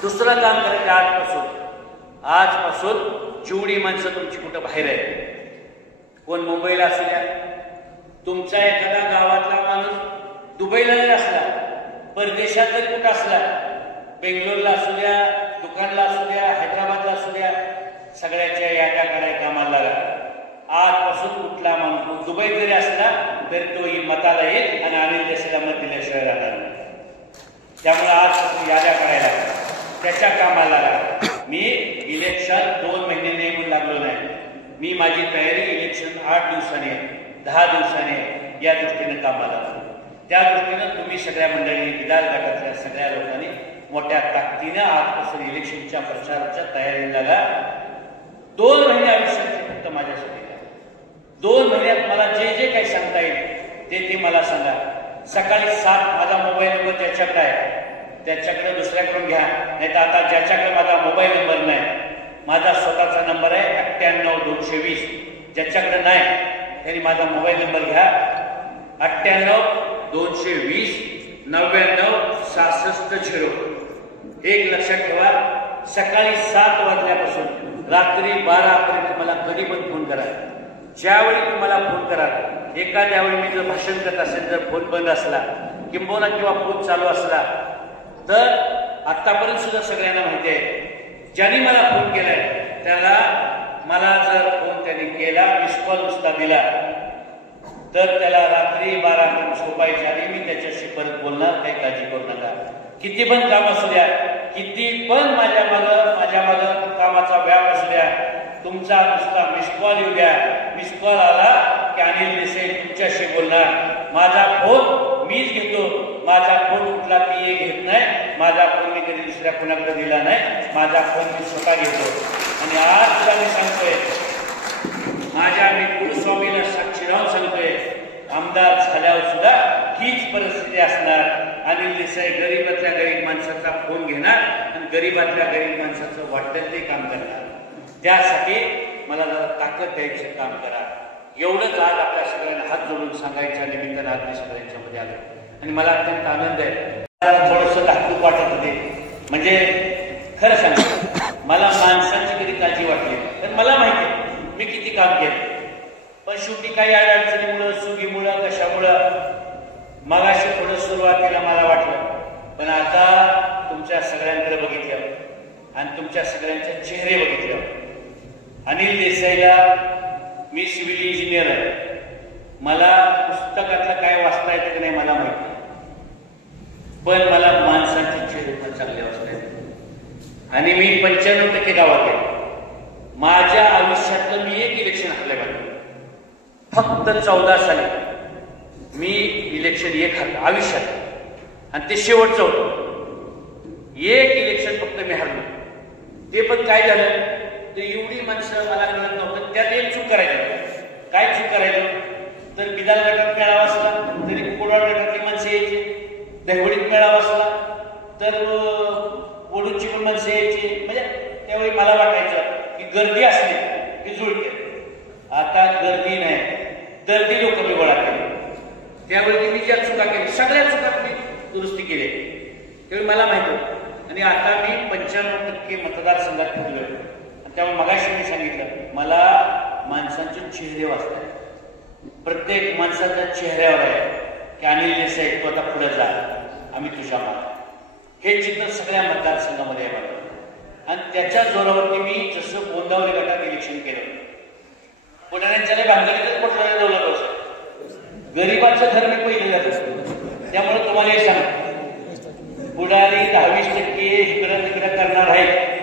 दुसरं काम करायचं, आजपासून जेवढी माणसं तुमची कुठं बाहेर आहे, कोण मुंबईला असू द्या, तुमचा एखादा गावातला माणूस दुबईला जरी असला, परदेशात जरी कुठं असला, बेंगलोरला असू द्या, दुकानला असू द्या, हैदराबादला असू द्या, सगळ्याच्या याद्या काढायला कामाला लागा. आजपासून कुठला माणूस दुबईत जरी असला तरी तो मताला येईल आणि अनिल देसाईला मत दिल्याशिवाय राहणार नाही. त्यामुळे आजपासून याद्या काढायला, त्याच्या कामाला लागा. मी इलेक्शन 2 महिने नेमून लागलो नाही. मी माझी तयारी इलेक्शन 8 दिवसांनी, 10 दिवसांनी या दृष्टीने कामाला लागलो. त्या दृष्टीनं तुम्ही सगळ्या मंडळी, बिदाल गटातल्या सगळ्या लोकांनी मोठ्या ताकदीनं आजपासून इलेक्शनच्या प्रचाराच्या तयारीला लागा. 2 महिने आयुष्याचे फक्त माझ्यासाठी. 2 महिन्यात मला जे काही सांगता येईल ते मला सांगा. सकाळी 7 माझा मोबाईल नंबर ज्याच्याकडे आहे त्याच्याकडे दुसऱ्याकडून घ्या, नाही तर आता ज्याच्याकडे माझा मोबाईल नंबर नाही, माझा स्वतःचा नंबर आहे 98-220. ज्याच्याकडे नाही त्यांनी माझा मोबाईल नंबर घ्या, 98-220-99-66-0. एक लक्षात ठेवा, सकाळी 7 वाजल्यापासून रात्री 12 पर्यंत मला कधी पण फोन करा. ज्यावेळी तुम्हाला फोन करा, एखाद्या वेळी मी जर भाषण करत असेल, जर फोन बंद असला किंबहुना किंवा फोन चालू असला, तर आतापर्यंत सुद्धा सगळ्यांना माहिती आहे, ज्यांनी मला फोन केलाय त्याला, मला जर फोन त्यांनी केला, मिस कॉल नुसता दिला, तर त्याला रात्री 12 पर्यंत झोपायच्या आणि मी त्याच्याशी परत बोलणार, काही काळजी करू नका. किती पण काम असू द्या, किती पण माझ्या मागं कामाचा व्याप असल्या, तुमचा नुसता मिस कॉल येऊ द्या. मिस कॉल आला की अनिल देसाई तुमच्याशी बोलणार. माझा फोन मीच घेतो. माझा फोन कुठला PA घेत नाही. माझा फोन मी कधी दुसऱ्या कोणाकडे दिला नाही. माझा फोन मी स्वतः घेतो. आणि आज मी सांगतोय, माझ्या मी कुलस्वामीला साक्षी राहून सांगतोय, आमदार झाल्यावर सुद्धा हीच परिस्थिती असणार. अनिल देसाई गरीबातल्या गरीब माणसाचा फोन घेणार आणि गरीबातल्या गरीब माणसाचं वाटेल ते काम करणार. त्यासाठी मला जरा ताकद द्यायचं काम करा. एवढंच आज आपल्या सगळ्यांना हात जोडून सांगायच्या निमित्तानं आज मी सगळ्यांच्या मध्ये आलो. आणि मला अत्यंत आनंद आहे. थोडंसं धाकटूक वाटत होते. म्हणजे खरं सांगतो, मला माणसांची कधी काळजी वाटली तर मला माहिती आहे मी किती काम केलं. पण शेवटी काही अडचणीमुळं, सुगीमुळं, कशामुळं मगाशी थोडं सुरुवातीला मला वाटलं. पण आता तुमच्या सगळ्यांकडे बघितलं आणि तुमच्या सगळ्यांचे चेहरे बघितले. अनिल देसाईला मी सिव्हिल इंजिनियर आहे. मला पुस्तकातलं काय वाचता येतं की नाही मला माहिती, पण मला माणसांचे चेहरे पण चांगले वाचता येतात. आणि मी 95% गावात आहे. माझ्या आयुष्यातलं मी एक इलेक्शन हरलंय बघा. फक्त 14 साली मी इलेक्शन एक हरलं आयुष्यात. आणि ते शेवटचं होतं. एक इलेक्शन फक्त मी हरलो. ते पण काय झालं, ते एवढी माणसं मला कळत नव्हतं. त्यात एक चूक करायची. काय चूक करायचं तर बिदाल गटात मेळावा असला तरी कोडाळ गटातली माणसं यायची. दहिवडीत मेळावा असला तर वडूची पण माणसं यायची. म्हणजे त्यावेळी मला वाटायचं की गर्दी असली की जुळते. आता गर्दी नाही, दर्दी लोक मी गोळा केले. त्यावेळी मी ज्या चुका केल्या सगळ्या चुका मी दुरुस्ती केली. त्यावेळी मला माहिती होतं. आणि आता मी 95% मतदारसंघात फिरलोय. त्यामुळे मगाशी मी सांगितलं, मला माणसांचे चेहरे वाचतात. प्रत्येक माणसाच्या चेहऱ्यावर आहे की अनिल देसाई तू आता पुढे जा, आम्ही तुझ्या मागे. हे चित्र सगळ्या मतदारसंघामध्ये आहे. आणि त्याच्या जोरावरती मी जसं गोंदावली गटात इलेक्शन केलं, पुढाऱ्यांच्या भांगडीतच पडलं दौलत वर्ष गरीबाचं घर मी पहिले जातं. त्यामुळे तुम्हाला हे सांग, पुढारी 10-20% इकडं तिकडं करणार आहे.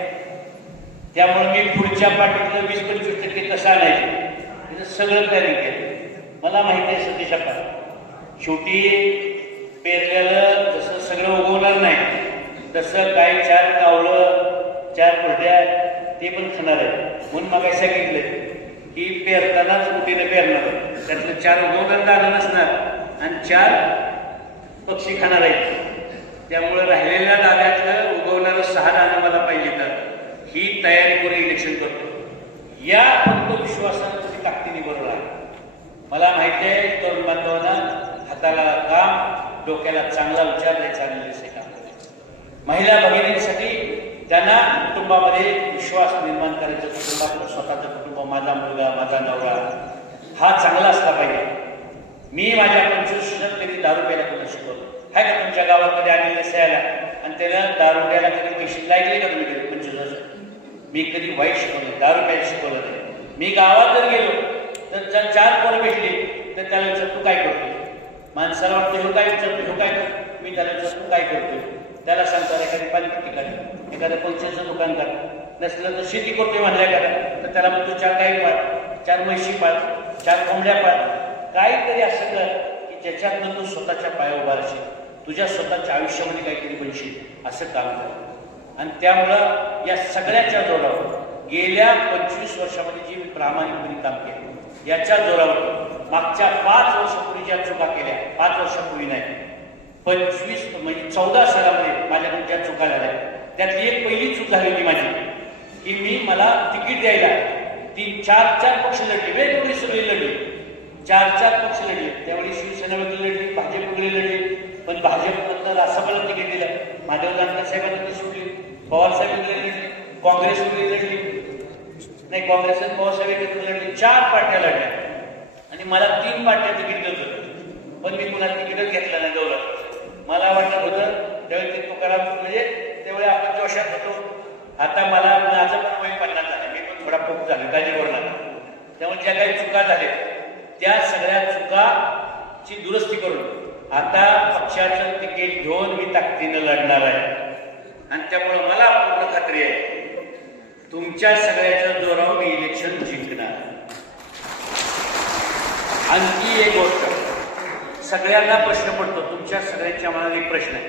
त्यामुळे मी पुढच्या पाठीतलं 20-25% कसं आणायचं तिथं सगळं प्लॅनिंग केलं. मला माहिती आहे सतीश अप्पा, शेवटी पेरलेलं जसं सगळं उगवणार नाही तसं काय 4 कावळं 4 पुढ्या ते पण खाणार आहे. म्हणून मग सांगितलं की पेरतानाच कुठेनं पेरणार, त्यातलं 4 उगवणार दाणं नसणार आणि 4 पक्षी खाणार आहेत. त्यामुळे राहिलेल्या दाण्यातलं उगवणारं 6 दाणं मला पाहिजे. तर ही तयारी करून इलेक्शन करतो. या फक्त विश्वासानं तुम्ही ताकदीने बरोबर आहे. मला माहिती आहे तरुण बांधवांना हाताला काम, डोक्याला चांगला विचार द्यायचा आणि काम करायचं. महिला भगिनींसाठी त्यांना कुटुंबामध्ये विश्वास निर्माण करायचं. कुटुंबातलं स्वतःचं कुटुंब, माझा मुलगा, माझा नवरा हा चांगला असला पाहिजे. मी माझ्या 25 वर्षात कधी दारू प्यायला कधी शिकवलं आहे का? तुमच्या गावात कधी अनिल देसाई आला आणि त्याला दारू प्यायला कधी पैसे लागले का? तुम्ही कधी 25 वर्ष मी कधी वाईट शिकवलं, दारू प्यायला शिकवलं नाही. मी गावात जर गेलो तर जर 4 पोरं भेटली तर त्याला विचार तू काय करतोय. माणसाला वाटतं हे काय विचारतो, हे काय करतो. मी त्याला विचार तू काय करतोय. त्याला सांगतात एखादी पालखी ठिकाणी एखाद्या पैशाचं दुकान कर, नसलं तर शेती करतोय म्हणल्या करा तर त्याला म्हणतो 4 गाई पाळ, 4 म्हशी पाळ, 4 कोंबड्या पाळ. काहीतरी असं कर की ज्याच्यातनं तू स्वतःच्या पाया उभा राहशील, तुझ्या स्वतःच्या आयुष्यामध्ये काहीतरी बनशील, असं काम कर. आणि त्यामुळं या सगळ्याच्या जोरावर गेल्या 25 वर्षामध्ये जी मी प्रामाणिकपणे काम केलं याच्या जोरावर मागच्या 5 वर्षापूर्वी ज्या चुका केल्या, 5 वर्षापूर्वी नाही 25 म्हणजे 14 सालामध्ये माझ्याकडून ज्या चुका झाल्या त्यातली एक पहिली चूक झाली होती माझी की मी मला तिकीट द्यायला 3-4 पक्ष लढले, वेगवेगळी सगळी लढली, 4 पक्ष लढले. त्यावेळी शिवसेना वेगळी लढली, भाजप वेगळी लढली. पण भाजपमधनं रासपाला तिकीट दिलं, माधव जानकर साहेबांना ती सुटली, पवार साहेब वेगळी लढली, काँग्रेस वेगळी लढली नाही, काँग्रेस आणि पवार साहेब एकत्र लढली. 4 पार्ट्या लढल्या आणि मला 3 पार्ट्या तिकीट देत होतं. पण मी पुन्हा तिकीटच घेतलं नाही दौलत. मला वाटत होतं त्यावेळी ते तुकाराम म्हणजे त्यावेळी आपण जोशात होतो. आता मला माझं पण वय 50 झालं, मी पण थोडा पोक झालो काळजीवर नाही. त्यामुळे ज्या काही चुका झाल्या त्या सगळ्या चुकाची दुरुस्ती करून आता पक्षाचं तिकीट घेऊन मी ताकदीनं लढणार आहे. आणि त्यामुळे मला पूर्ण खात्री आहे तुमच्या सगळ्याच्या जोरावर मी इलेक्शन जिंकणार. आणखी एक गोष्ट सगळ्यांना प्रश्न पडतो, तुमच्या सगळ्यांच्या मनात एक प्रश्न आहे.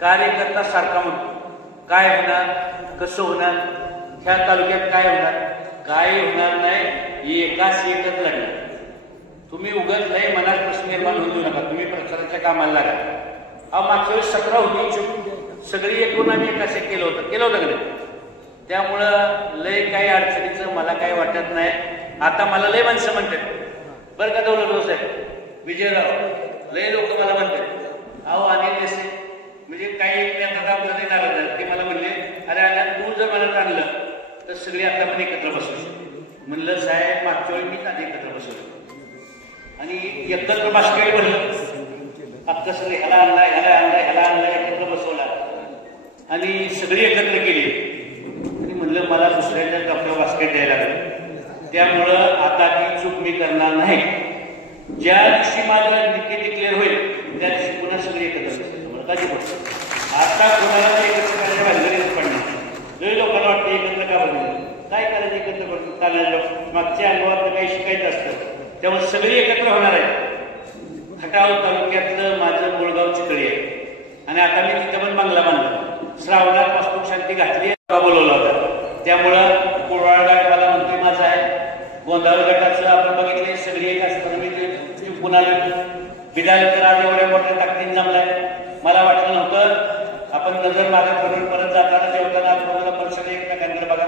कार्यकर्ता सारखा म्हणतो काय होणार, कसं होणार, ह्या तालुक्यात काय होणार, काय होणार नाही, एकाच एकच लागणार. तुम्ही उगाच नाही मनात प्रश्न निर्माण होऊ देऊ नका. तुम्ही प्रचाराच्या कामाला लागा. मागच्या वेळेस 17 होती, सगळी एकूण आम्ही एकाच एक केलं होतं का नाही. त्यामुळं लय काही अडचणीचं मला काही वाटत नाही. आता मला लय माणसं म्हणतात बरं का दौलतराव साहेब, विजयराव, लय लोक मला म्हणतात अहो अनिल देसाई म्हणजे काही एक नेता आमचं नाही नाराज. ते मला म्हणले अरे अनिल तू जर मनात आणलं तर सगळी आता पण एकत्र बसवू. म्हणलं साहेब मागच्या वेळी मीच आधी एकत्र बसवलं आणि एकत्र बास्केट भरलं, आता सगळे ह्याला आणला ह्याला आणला ह्याला आणला एकत्र बसवला आणि सगळी एकत्र केली आणि म्हणलं मला दुसऱ्याच्या डॉक्टर बास्केट द्यायला लागलं. त्यामुळं आता ती चूक मी करणार नाही. ज्या दिवशी माझं निकी डिक्लेअर होईल त्या दिवशी पुन्हा सगळी एकत्र बसवलं कधी पडतो. आता कोणाला एकत्र करायच्या भानगडीच पडणार. लई लोकांना वाटतं एकत्र का बनवलं, काय करायचं एकत्र पडतो चालणार. मागच्या अनुभवात काही शिकायचं असतं त्यामुळे सगळी एकत्र होणार आहे. खटाव तालुक्यातलं माझं मुळगाव चितळी आहे आणि आता मी तिथं पण बंगला बांधला. श्रावणात वास्तुक शांती घातली बोलवला होता. त्यामुळं कोळवाड गट मला म्हणतोय माझा आहे. गोंधाळ गटाचं आपण बघितले सगळी एक असताना मी पुन्हा विधानकर आज एवढ्या मोठ्या ताकदीने जमलाय. मला वाटलं नव्हतं. आपण नजर मागत करून परत जाताना जेवताना आजूबाजूला परिसर एकमेकांकडे बघा.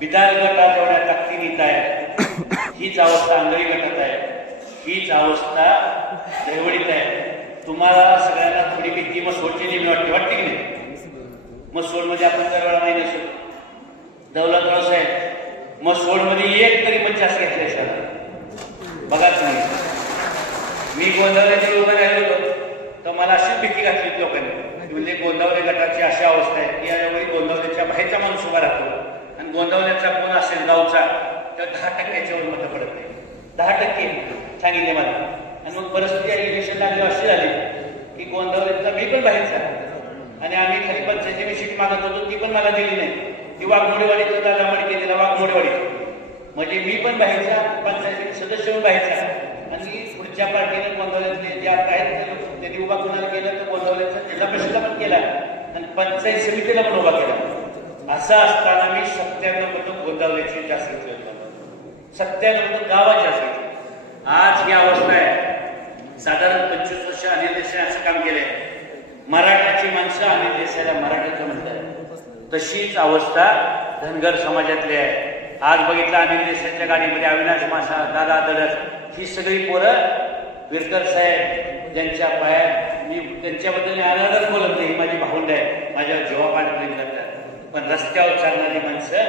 विधान गट आज एवढ्या ताकदीने येत आहे. हीच अवस्था अंधळी गटात आहे, हीच अवस्था देवळीत आहे. तुम्हाला सगळ्यांना थोडी भीती मसोडची नेहमी वाटते की नाही. मसोडमध्ये आपण दर वेळा नाही नसतो. दौलतराव साहेब मसोडमध्ये एक तरी पंचास घेतले सर बघाच नाही. मी गोंदावल्याच्या उभं राहिलो होतो तर मला अशीच भीती घातली लोकांनी. म्हणजे गोंदावले गटाची अशी अवस्था आहे की यावेळी गोंदावल्याच्या बाहेरचा माणूस उभा राहतो आणि गोंदावल्याचा कोण असेल गावचा तर 10% वर मतं पडत नाही. 10% सांगितले मला. आणि मग परिस्थिती इलेक्शन लागली अशी झाली की गोंदावल्याचा मी पण बाहेरचा आणि आम्ही खाली पंचायतीची शीट मागत होतो ती पण मला दिली नाही. ती वाघमोडेवाडीचं त्याला मडके दिला वाघमोडेवाडीचं. म्हणजे मी पण बाहेरचा पंचायतीचे सदस्य पण बाहेरचा आणि पुढच्या पार्टीने गोंदावल्यातले जे आता आहेत त्यांनी उभा कोणाला केलं तर गोंदावल्याचा जिल्हा परिषदला पण केला आणि पंचायत समितीला पण उभा केला. असं असताना मी 97 मतं गोंदावल्याची जास्त घेतली. 97 मतं गावात जास्त घेतली. आज ही अवस्था आहे. साधारण 25 वर्ष अनिल देसाई असं काम केलंय. मराठाची माणसं अनिल देसाईला मराठाचं म्हणतात. तशीच अवस्था धनगर समाजातली आहे. आज बघितलं अनिल देसाईच्या गाडीमध्ये अविनाश मासा, दादा दडस, ही सगळी पोरं विरकर साहेब ज्यांच्या पायात मी त्यांच्याबद्दल अनादर बोलत नाही. माझी भावंड आहे, माझ्या जीवापाड प्रेम करतात. पण रस्त्यावर चालणारी माणसं